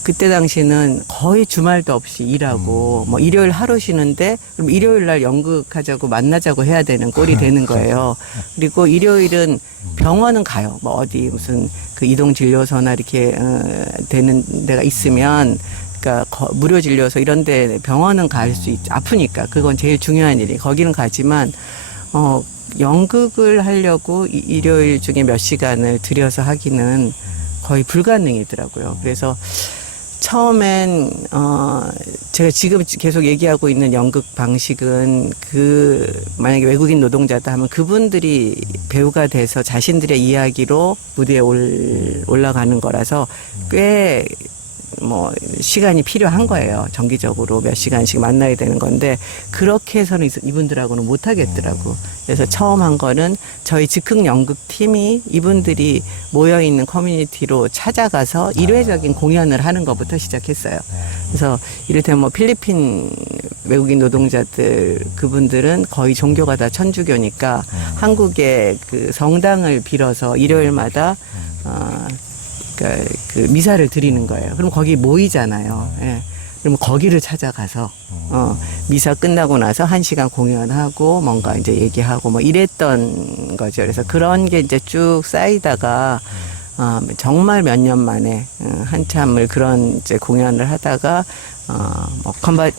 그때 당시는 거의 주말도 없이 일하고 뭐 일요일 하루 쉬는데 그럼 일요일 날 연극하자고 만나자고 해야 되는 꼴이 되는 거예요. 그리고 일요일은 병원은 가요. 뭐 어디 무슨 그 이동 진료소나 이렇게 되는 데가 있으면 그러니까 무료 진료소 이런 데 병원은 갈 수 있죠. 아프니까 그건 제일 중요한 일이 거기는 가지만 연극을 하려고 일요일 중에 몇 시간을 들여서 하기는 거의 불가능이더라고요. 그래서 처음엔 제가 지금 계속 얘기하고 있는 연극 방식은 만약에 외국인 노동자다 하면 그분들이 배우가 돼서 자신들의 이야기로 무대에 올라가는 거라서 꽤 뭐 시간이 필요한 거예요. 정기적으로 몇 시간씩 만나야 되는 건데 그렇게 해서는 이분들하고는 못 하겠더라고. 그래서 처음 한 거는 저희 즉흥 연극 팀이 이분들이 모여 있는 커뮤니티로 찾아가서 일회적인 공연을 하는 것부터 시작했어요. 그래서 이를테면 뭐 필리핀 외국인 노동자들 그분들은 거의 종교가 다 천주교니까 한국의 그 성당을 빌어서 일요일마다 그러니까 그 미사를 드리는 거예요. 그럼 거기 모이잖아요. 예. 그러면 거기를 찾아가서 미사 끝나고 나서 1시간 공연하고 뭔가 이제 얘기하고 뭐 이랬던 거죠. 그래서 그런 게 이제 쭉 쌓이다가 정말 몇 년 만에 한참을 그런 이제 공연을 하다가 뭐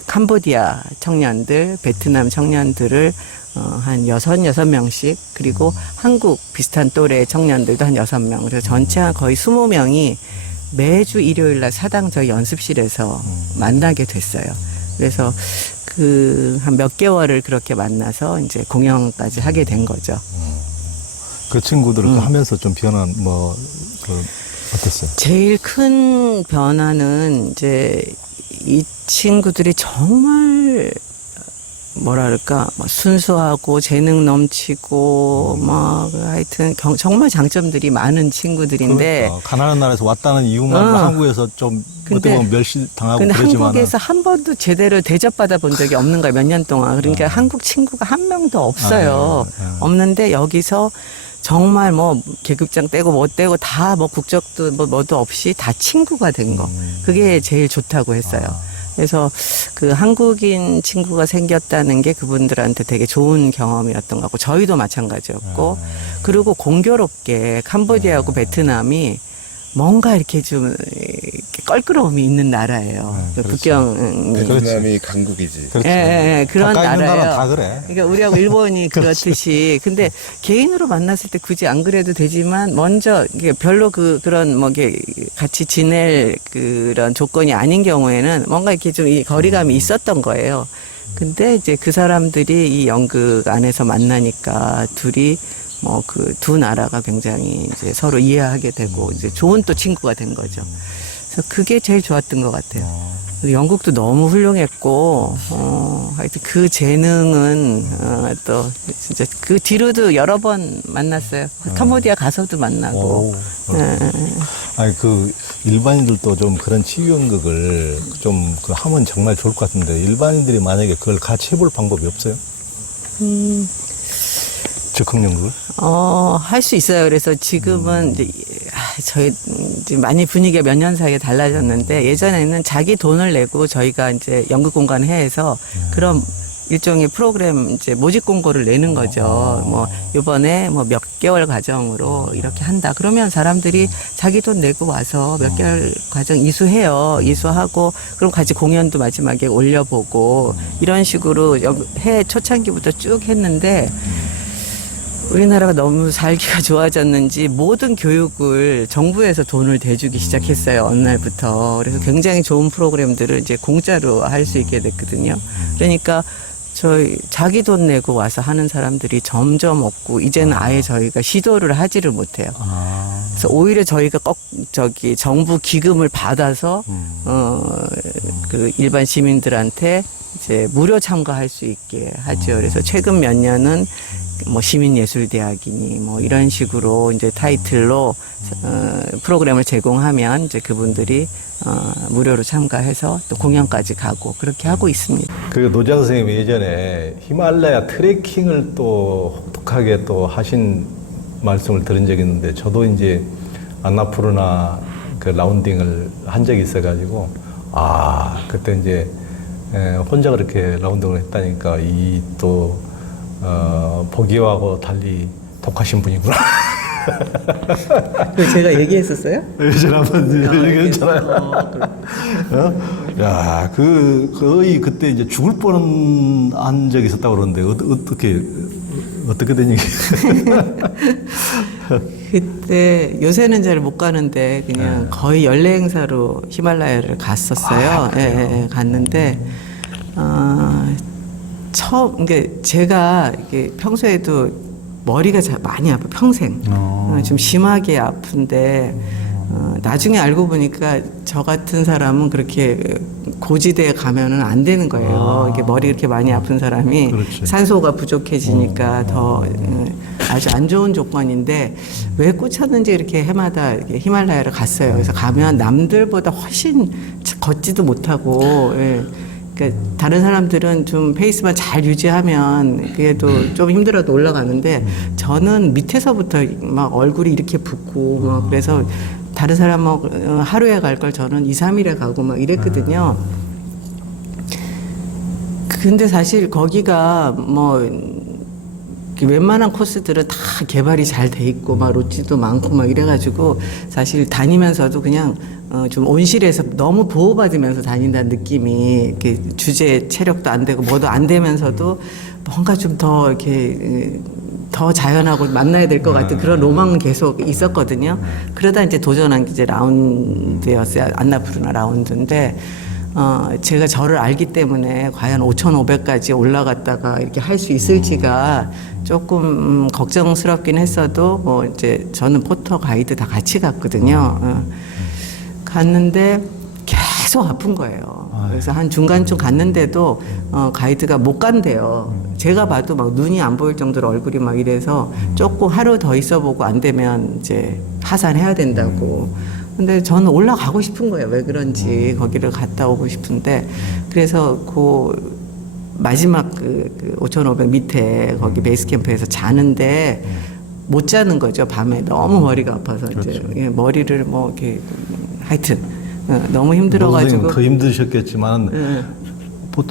캄보디아 청년들, 베트남 청년들을 한 6명씩 그리고 한국 비슷한 또래 청년들도 한 6명 그래서 전체 한 거의 20명이 매주 일요일 날 사당 저희 연습실에서 만나게 됐어요. 그래서 그 한 몇 개월을 그렇게 만나서 이제 공연까지 하게 된 거죠. 그 친구들을 하면서 좀 변한 어땠어요? 제일 큰 변화는 이제 이 친구들이 정말 뭐랄까 순수하고 재능 넘치고 막 하여튼 정말 장점들이 많은 친구들인데 그러니까 가난한 나라에서 왔다는 이유만 한국에서 좀 어떻게 보면 멸시당하고 근데 그러지만 한국에서 한 번도 제대로 대접받아 본 적이 없는 거예요. 몇 년 동안. 그러니까 한국 친구가 한 명도 없어요. 없는데 여기서 정말 뭐 계급장 떼고 뭐 떼고 다 뭐 국적도 뭐도 없이 다 친구가 된 거. 그게 제일 좋다고 했어요. 그래서 그 한국인 친구가 생겼다는 게 그분들한테 되게 좋은 경험이었던 것 같고 저희도 마찬가지였고 그리고 공교롭게 캄보디아하고 베트남이 뭔가 이렇게 좀 이렇게 껄끄러움이 있는 나라예요. 국경 베트남이 강국이지. 그렇지. 예, 그런 가까이 있는 나라예요. 나라 다 그래. 그러니까 우리하고 일본이 그렇듯이. 근데 개인으로 만났을 때 굳이 안 그래도 되지만 먼저 이게 별로 그런 뭐 이게 같이 지낼 그런 조건이 아닌 경우에는 뭔가 이렇게 좀 이 거리감이 있었던 거예요. 근데 이제 그 사람들이 이 연극 안에서 만나니까 둘이 뭐 그 두 나라가 굉장히 이제 서로 이해하게 되고 이제 좋은 또 친구가 된 거죠. 그래서 그게 제일 좋았던 것 같아요. 연극도 너무 훌륭했고, 하여튼 그 재능은, 또, 진짜 그 뒤로도 여러 번 만났어요. 캄보디아 가서도 만나고. 아니, 일반인들도 좀 그런 치유연극을 좀 하면 정말 좋을 것 같은데, 일반인들이 만약에 그걸 같이 해볼 방법이 없어요? 즉흥연극을? 할 수 있어요. 그래서 지금은 이제 저희 이제 많이 분위기가 몇 년 사이에 달라졌는데 예전에는 자기 돈을 내고 저희가 이제 연극 공간을 해서 그런 일종의 프로그램 이제 모집 공고를 내는 거죠. 뭐 이번에 뭐 몇 개월 과정으로 이렇게 한다. 그러면 사람들이 자기 돈 내고 와서 몇 개월 과정 이수해요. 이수하고 그럼 같이 공연도 마지막에 올려보고 이런 식으로 해 초창기부터 쭉 했는데 우리나라가 너무 살기가 좋아졌는지 모든 교육을 정부에서 돈을 대주기 시작했어요. 어느 날부터. 그래서 굉장히 좋은 프로그램들을 이제 공짜로 할 수 있게 됐거든요. 그러니까 자기 돈 내고 와서 하는 사람들이 점점 없고 이제는 아예 저희가 시도를 하지를 못해요. 그래서 오히려 저희가 정부 기금을 받아서 그 일반 시민들한테 이제 무료 참가할 수 있게 하죠. 그래서 최근 몇 년은 뭐 시민예술대학이니 뭐 이런 식으로 이제 타이틀로 프로그램을 제공하면 이제 그분들이 무료로 참가해서 또 공연까지 가고 그렇게 하고 있습니다. 그 노장 선생님이 예전에 히말라야 트레킹을 또 혹독하게 또 하신 말씀을 들은 적이 있는데 저도 이제 안나푸르나 그 라운딩을 한 적이 있어가지고 그때 이제 혼자 그렇게 라운딩을 했다니까 이 또 보기와하고 달리 독하신 분이구나. 제가 얘기했었어요? 예전에 한번 얘기했잖아요. 야, 거의 그때 이제 죽을 뻔한 적이 있었다고 그러는데, 어떻게 된 얘기? 그때 요새는 잘 못 가는데 그냥 거의 연례 행사로 히말라야를 갔었어요. 예, 갔는데 처음 이게 제가 이게 평소에도 머리가 많이 아파 평생 좀 심하게 아픈데 나중에 알고 보니까 저 같은 사람은 그렇게 고지대에 가면은 안 되는 거예요. 이게 머리 이렇게 많이 아픈 사람이 그렇지. 산소가 부족해지니까 더 아주 안 좋은 조건인데 왜 꽂혔는지 이렇게 해마다 이렇게 히말라야를 갔어요. 그래서 가면 남들보다 훨씬 걷지도 못하고 예. 그러니까 다른 사람들은 좀 페이스만 잘 유지하면 그래도 좀 힘들어도 올라가는데 저는 밑에서부터 막 얼굴이 이렇게 붓고 막 그래서 다른 사람은 하루에 갈 걸 저는 2, 3일에 가고 막 이랬거든요. 근데 사실 거기가 뭐 웬만한 코스들은 다 개발이 잘 돼 있고 막 로지도 많고 막 이래가지고 사실 다니면서도 그냥 좀 온실에서 너무 보호받으면서 다닌다는 느낌이 이렇게 주제 체력도 안 되고 뭐도 안 되면서도 뭔가 좀 더 이렇게 더 자연하고 만나야 될 것 같은 그런 로망은 계속 있었거든요. 그러다 이제 도전한 게 이제 라운드였어요. 안나푸르나 라운드인데 제가 저를 알기 때문에 과연 5,500까지 올라갔다가 이렇게 할 수 있을지가 조금 걱정스럽긴 했어도 뭐 이제 저는 포터 가이드 다 같이 갔거든요. 갔는데 계속 아픈 거예요. 그래서 한 중간쯤 갔는데도 가이드가 못 간대요. 제가 봐도 막 눈이 안 보일 정도로 얼굴이 막 이래서 조금 하루 더 있어보고 안 되면 이제 하산해야 된다고. 근데 저는 올라가고 싶은 거예요. 왜 그런지 거기를 갔다 오고 싶은데 그래서 그 마지막 그 5,500 밑에 거기 베이스 캠프에서 자는데 못 자는 거죠. 밤에 너무 머리가 아파서 이제 예, 머리를 뭐 이렇게 하여튼 너무 힘들어가지고 더 힘드셨겠지만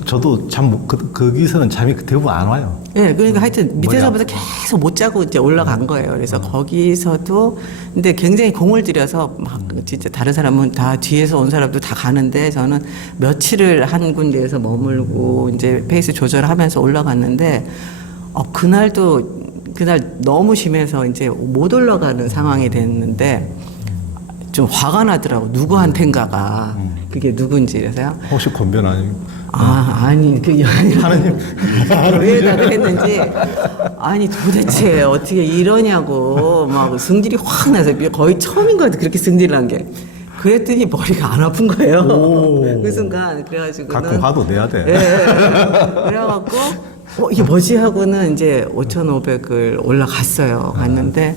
저도 잠 거기서는 잠이 대부분 안 와요. 예, 그러니까 하여튼 밑에서부터 계속 못 자고 이제 올라간 거예요. 그래서 거기서도 근데 굉장히 공을 들여서 막 진짜 다른 사람은 다 뒤에서 온 사람도 다 가는데 저는 며칠을 한 군데에서 머물고 이제 페이스 조절하면서 올라갔는데 그날 너무 심해서 이제 못 올라가는 상황이 됐는데 좀 화가 나더라고. 누구한텐가가 그게 누군지라서요. 혹시 권변 아니고? 아니, 하나님. 왜 나를 했는지, 아니, 도대체 어떻게 이러냐고, 막 승질이 확 나서 거의 처음인 것 같아, 그렇게 승질을 한 게. 그랬더니 머리가 안 아픈 거예요. 그 순간. 그래가지고. 가끔 화도 내야 돼. 예. 그래갖고, 이게 뭐지 하고는 이제 5,500을 올라갔어요. 갔는데,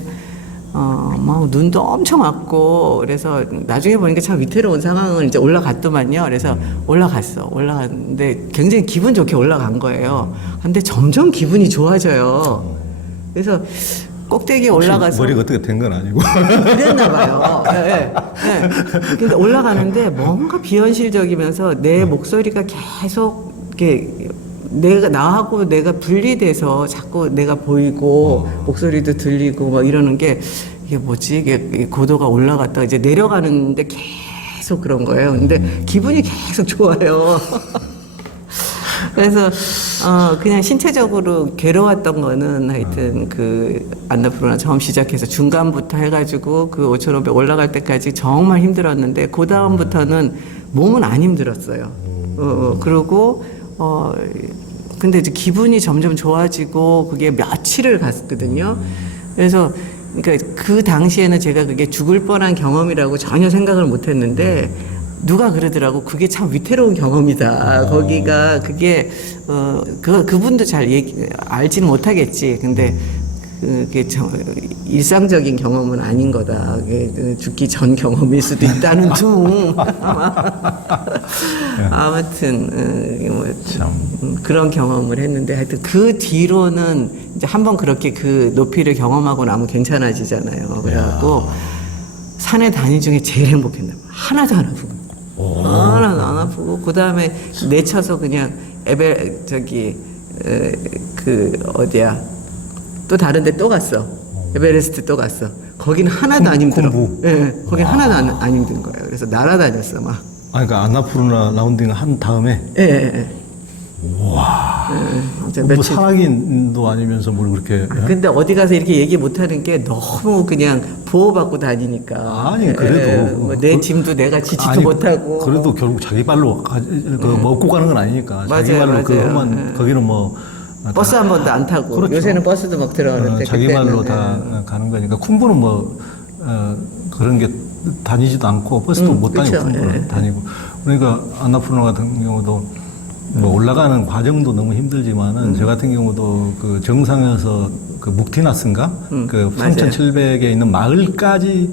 막 눈도 엄청 왔고 그래서 나중에 보니까 참 위태로운 상황을 이제 올라갔더만요. 그래서 올라갔는데 굉장히 기분 좋게 올라간 거예요. 근데 점점 기분이 좋아져요. 그래서 꼭대기에 올라가서 머리가 어떻게 된 건 아니고. 그랬나 봐요. 예, 예. 근데 올라가는데 뭔가 비현실적이면서 내 목소리가 계속 이렇게 나하고 내가 분리돼서 자꾸 내가 보이고 목소리도 들리고 막 이러는 게 이게 뭐지? 이게 고도가 올라갔다가 이제 내려가는데 계속 그런 거예요. 근데 기분이 계속 좋아요. 그래서 그냥 신체적으로 괴로웠던 거는 하여튼 그 안나푸르나 처음 시작해서 중간부터 해가지고 그 5,500 올라갈 때까지 정말 힘들었는데 그 다음부터는 몸은 안 힘들었어요. 그리고 근데 이제 기분이 점점 좋아지고 그게 며칠을 갔거든요. 그래서 그러니까 그 당시에는 제가 그게 죽을 뻔한 경험이라고 전혀 생각을 못 했는데 누가 그러더라고. 그게 참 위태로운 경험이다. 거기가 그게 그분도 잘 알지는 못하겠지. 근데 그게 일상적인 경험은 아닌 거다. 죽기 전 경험일 수도 있다는 둥. 아무튼 그런 경험을 했는데 하여튼 그 뒤로는 이제 한번 그렇게 그 높이를 경험하고 나면 괜찮아지잖아요. 그래갖고 산에 다닌 중에 제일 행복했나 봐. 하나도 안 아프고. 하나도 안 아프고 그 다음에 내쳐서 그냥 또 다른 데 또 갔어. 에베레스트 또 갔어. 거기는 하나도 안 힘들어. 예, 거긴 하나도 안 힘든 거예요. 그래서 날아다녔어, 막. 그러니까 안나푸르나 라운딩 한 다음에? 예. 와. 이제 뭐 며칠. 산악인도 아니면서 뭘 그렇게. 근데 어디 가서 이렇게 얘기 못하는 게 너무 그냥 보호받고 다니니까. 아니, 그래도. 뭐내 짐도 내가 지지도 아니, 못하고. 그래도 결국 자기 발로 먹고 가는 건 아니니까. 자기 맞아요, 발로 그 맞아요. 험한 거기는 뭐. 버스 한 번도 안 타고. 그렇죠. 요새는 버스도 막 들어가는데. 자기 그때는, 발로 다 가는 거니까. 쿤부는 뭐 그런 게 다니지도 않고 버스도 못 다니고 그쵸, 쿤부는 다니고. 그러니까 안나푸르나 같은 경우도 뭐 올라가는 과정도 너무 힘들지만은 저 같은 경우도 그 정상에서 그 묵티나스인가 그 맞아요. 3,700에 있는 마을까지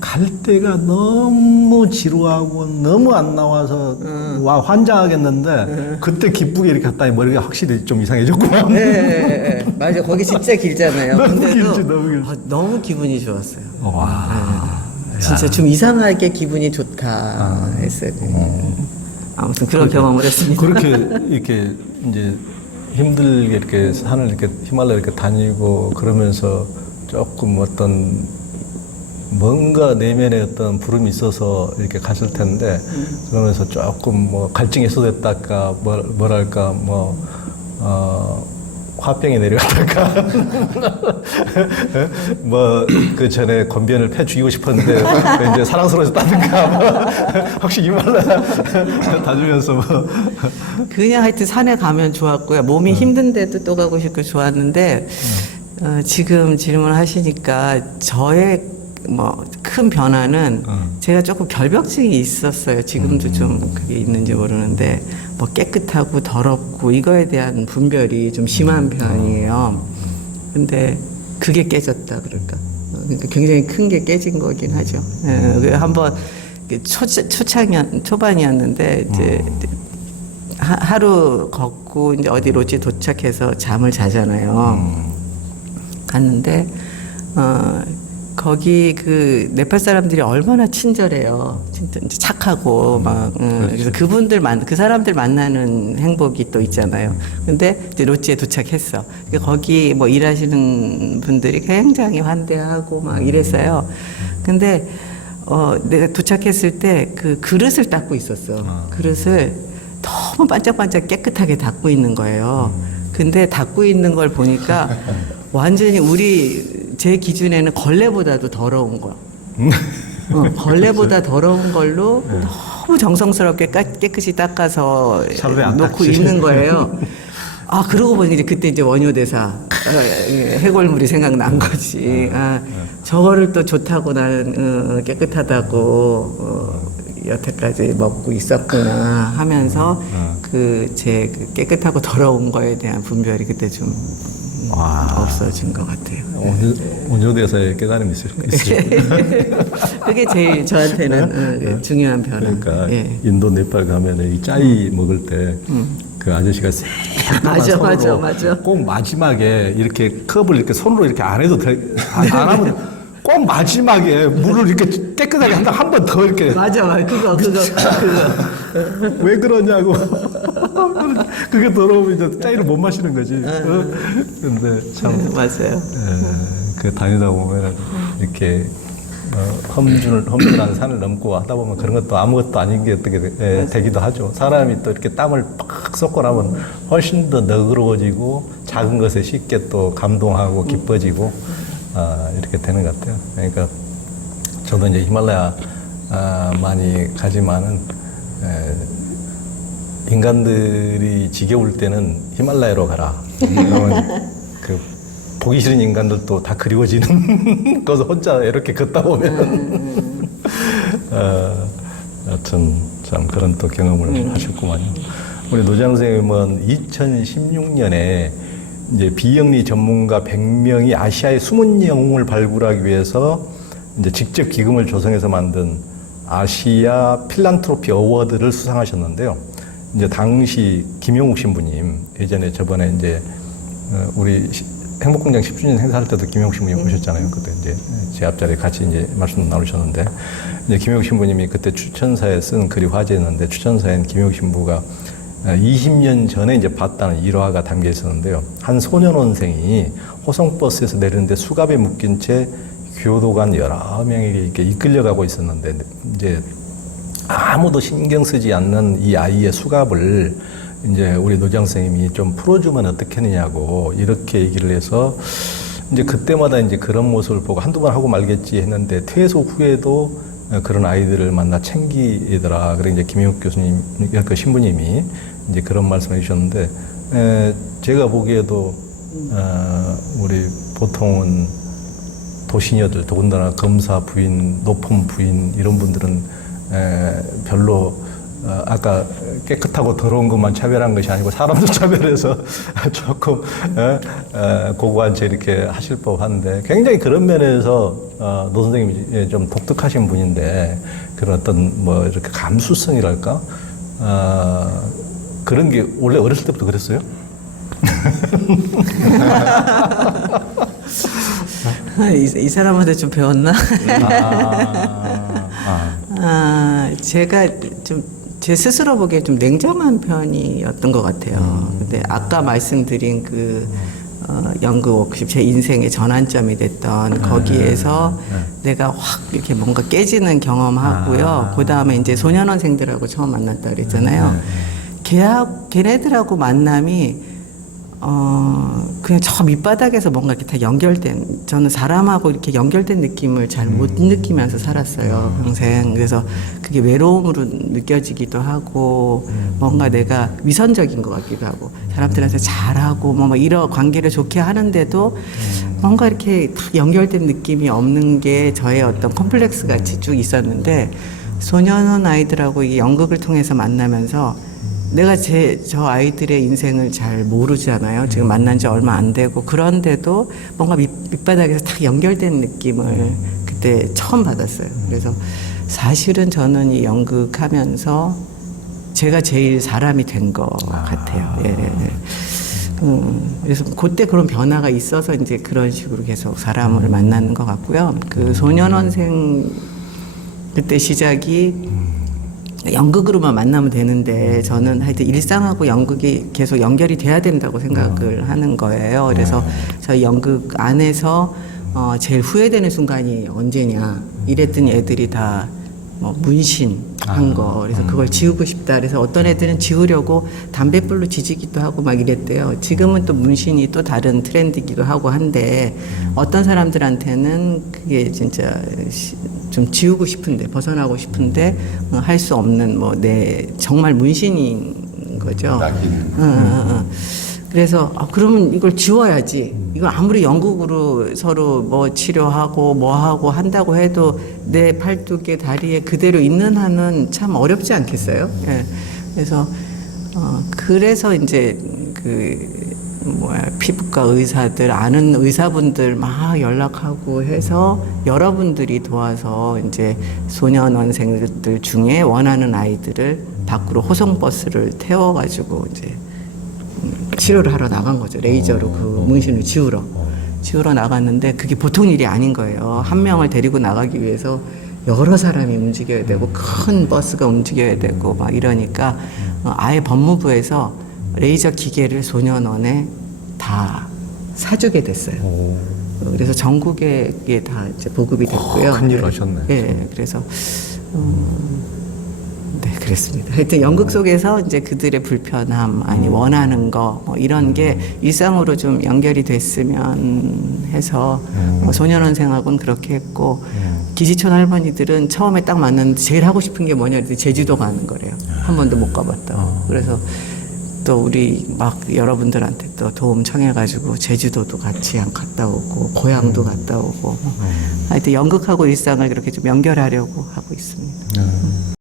갈 때가 너무 지루하고 너무 안 나와서 와 환장하겠는데 그때 기쁘게 이렇게 갔다니 머리가 확실히 좀 이상해졌구만. 네. 맞아. 거기 진짜 길잖아요. 너무 근데도 길지, 너무 길지. 너무 기분이 좋았어요. 와. 진짜 좀 이상하게 기분이 좋다 했어요. 아무튼 그런 경험을 했습니다. 그렇게 이렇게 이제 힘들게 이렇게 산을 이렇게 히말라야 이렇게 다니고 그러면서 조금 어떤 뭔가 내면에 어떤 부름이 있어서 이렇게 갔을 텐데 그러면서 조금 뭐 갈증이 쏟았다까 뭐랄까 뭐 화병이 내려갔다가 뭐 그 전에 권변을 패 죽이고 싶었는데 이제 사랑스러워졌다든가 뭐 혹시 히말라야 다주면서 뭐 그냥 하여튼 산에 가면 좋았고요. 몸이 힘든데도 또 가고 싶고 좋았는데 지금 질문하시니까 저의 뭐 큰 변화는 제가 조금 결벽증이 있었어요. 지금도 좀 그게 있는지 모르는데 뭐 깨끗하고 더럽고 이거에 대한 분별이 좀 심한 편이에요. 근데 그게 깨졌다 그럴까. 그러니까 굉장히 큰 게 깨진 거긴 하죠. 예, 한번 초반이었는데 이제 하루 걷고 이제 어디 로지 도착해서 잠을 자잖아요. 갔는데 거기 그 네팔 사람들이 얼마나 친절해요. 진짜 이제 착하고 막 그래서 그 사람들 만나는 행복이 또 있잖아요. 근데 이제 로지에 도착했어. 거기 뭐 일하시는 분들이 굉장히 환대하고 막 이랬어요. 근데 내가 도착했을 때 그 그릇을 닦고 있었어. 그릇을 너무 반짝반짝 깨끗하게 닦고 있는 거예요. 근데 닦고 있는 걸 보니까 완전히 제 기준에는 걸레보다도 더러운 거. 걸레보다 더러운 걸로 너무 정성스럽게 깨끗이 닦아서 차라리 안 놓고 닦지. 있는 거예요. 그러고 보니 그때 이제 원효대사 해골물이 생각난 거지. 저거를 또 좋다고 나는 깨끗하다고 여태까지 먹고 있었구나 하면서 그 제 깨끗하고 더러운 거에 대한 분별이 그때 좀 없어진 것 같아요. 온효대사의 깨달음이 있어요. 그게 제일 저한테는 중요한 변화. 그러니까 예. 인도 네팔 가면은 이 짜이 먹을 때 그 아저씨가 맞아. 꼭 마지막에 이렇게 컵을 이렇게 손으로 이렇게 안 해도 안 하면 꼭 마지막에 물을 이렇게 깨끗하게 한 번 더 이렇게 맞아. 그거. 왜 그러냐고. 그게 더러우면 이제 짜이를 못 마시는 거지. 근데 참 맞아요. 그 다니다 보면 이렇게 험준한 산을 넘고 하다 보면 그런 것도 아무것도 아닌 게 어떻게 되기도 하죠. 사람이 또 이렇게 땀을 팍 쏟고 나면 훨씬 더 너그러워지고 작은 것에 쉽게 또 감동하고 기뻐지고 이렇게 되는 것 같아요. 그러니까 저도 이제 히말라야 많이 가지만은 인간들이 지겨울 때는 히말라야로 가라. 그러면 그 보기 싫은 인간들도 다 그리워지는 거기서 혼자 이렇게 걷다 보면 여튼 참 그런 또 경험을 하셨구만요. 우리 노장 선생님은 2016년에 이제 비영리 전문가 100명이 아시아의 숨은 영웅을 발굴하기 위해서 이제 직접 기금을 조성해서 만든 아시아 필란트로피 어워드를 수상하셨는데요. 이제 당시 김용욱 신부님 예전에 저번에 이제 우리 행복공장 10주년 행사할 때도 김용욱 신부님 오셨잖아요. 그때 이제 제 앞자리에 같이 이제 말씀 나누셨는데 이제 김용욱 신부님이 그때 추천사에 쓴 글이 화제였는데 추천사에는 김용욱 신부가 20년 전에 이제 봤다는 일화가 담겨 있었는데요. 한 소년원생이 호성버스에서 내리는데 수갑에 묶인 채 교도관 여러 명에게 이렇게 이끌려가고 있었는데 이제 아무도 신경 쓰지 않는 이 아이의 수갑을 이제 우리 노장 선생님이 좀 풀어주면 어떻겠느냐고 이렇게 얘기를 해서 이제 그때마다 이제 그런 모습을 보고 한두 번 하고 말겠지 했는데 퇴소 후에도 그런 아이들을 만나 챙기더라. 그래 이제 김영욱 교수님, 그 신부님이 이제 그런 말씀을 해주셨는데 제가 보기에도 우리 보통은 도시녀들, 더군다나 검사 부인, 노품 부인 이런 분들은 별로 아까 깨끗하고 더러운 것만 차별한 것이 아니고 사람도 차별해서 조금 고고한 채 이렇게 하실 법한데 굉장히 그런 면에서 노 선생님이 좀 독특하신 분인데 그런 어떤 뭐 이렇게 감수성이랄까 그런 게 원래 어렸을 때부터 그랬어요? 이 사람한테 좀 배웠나? 제가 좀 제 스스로 보기에 좀 냉정한 편이었던 것 같아요. 근데 아까 말씀드린 그 연극 워크숍 제 인생의 전환점이 됐던 거기에서 내가 확 이렇게 뭔가 깨지는 경험하고요. 그 다음에 이제 소년원생들하고 처음 만났다 그랬잖아요. 걔네들하고 만남이 그냥 저 밑바닥에서 뭔가 이렇게 다 연결된, 저는 사람하고 이렇게 연결된 느낌을 잘 못 느끼면서 살았어요, 평생. 그래서 그게 외로움으로 느껴지기도 하고, 뭔가 내가 위선적인 것 같기도 하고, 사람들한테 잘하고, 뭐 이런 관계를 좋게 하는데도 뭔가 이렇게 딱 연결된 느낌이 없는 게 저의 어떤 컴플렉스 같이 쭉 있었는데, 소년원 아이들하고 이 연극을 통해서 만나면서 내가 저 아이들의 인생을 잘 모르잖아요. 지금 만난 지 얼마 안 되고. 그런데도 뭔가 밑바닥에서 딱 연결된 느낌을 그때 처음 받았어요. 그래서 사실은 저는 이 연극하면서 제가 제일 사람이 된 것 같아요. 예. 그래서 그때 그런 변화가 있어서 이제 그런 식으로 계속 사람을 만나는 것 같고요. 그 소년원생 그때 시작이 연극으로만 만나면 되는데 저는 하여튼 일상하고 연극이 계속 연결이 돼야 된다고 생각을 하는 거예요. 그래서 저희 연극 안에서 제일 후회되는 순간이 언제냐 이랬더니 애들이 다 뭐 문신한 거 그래서 그걸 지우고 싶다 그래서 어떤 애들은 지우려고 담뱃불로 지지기도 하고 막 이랬대요. 지금은 또 문신이 또 다른 트렌드이기도 하고 한데 어떤 사람들한테는 그게 진짜 좀 지우고 싶은데 벗어나고 싶은데 할 수 없는 뭐 내 정말 문신인 거죠. 그래서 그러면 이걸 지워야지. 이걸 아무리 연극으로 서로 뭐 치료하고 뭐 하고 한다고 해도 내 팔뚝에 다리에 그대로 있는 한은 참 어렵지 않겠어요? 예. 그래서 이제 피부과 의사들 아는 의사분들 막 연락하고 해서 여러분들이 도와서 이제 소년원생들 중에 원하는 아이들을 밖으로 호송버스를 태워가지고 이제 치료를 하러 나간 거죠. 레이저로 그 문신을 지우러 나갔는데 그게 보통 일이 아닌 거예요. 한 명을 데리고 나가기 위해서 여러 사람이 움직여야 되고 큰 버스가 움직여야 되고 막 이러니까 아예 법무부에서 레이저 기계를 소년원에 다 사주게 됐어요. 그래서 전국에 이게 다 이제 보급이 됐고요. 큰일 하셨네. 예, 그래서 네, 그랬습니다. 하여튼 연극 속에서 이제 그들의 불편함, 아니 원하는 거 뭐 이런 게 일상으로 좀 연결이 됐으면 해서 소년원생하고는 그렇게 했고 기지촌 할머니들은 처음에 딱 만났는데 제일 하고 싶은 게 뭐냐 그랬더니 제주도 가는 거래요. 한 번도 못 가봤다고. 그래서 또 우리 막 여러분들한테 또 도움 청해가지고 제주도도 같이 갔다 오고 고향도 갔다 오고 하여튼 연극하고 일상을 그렇게 좀 연결하려고 하고 있습니다.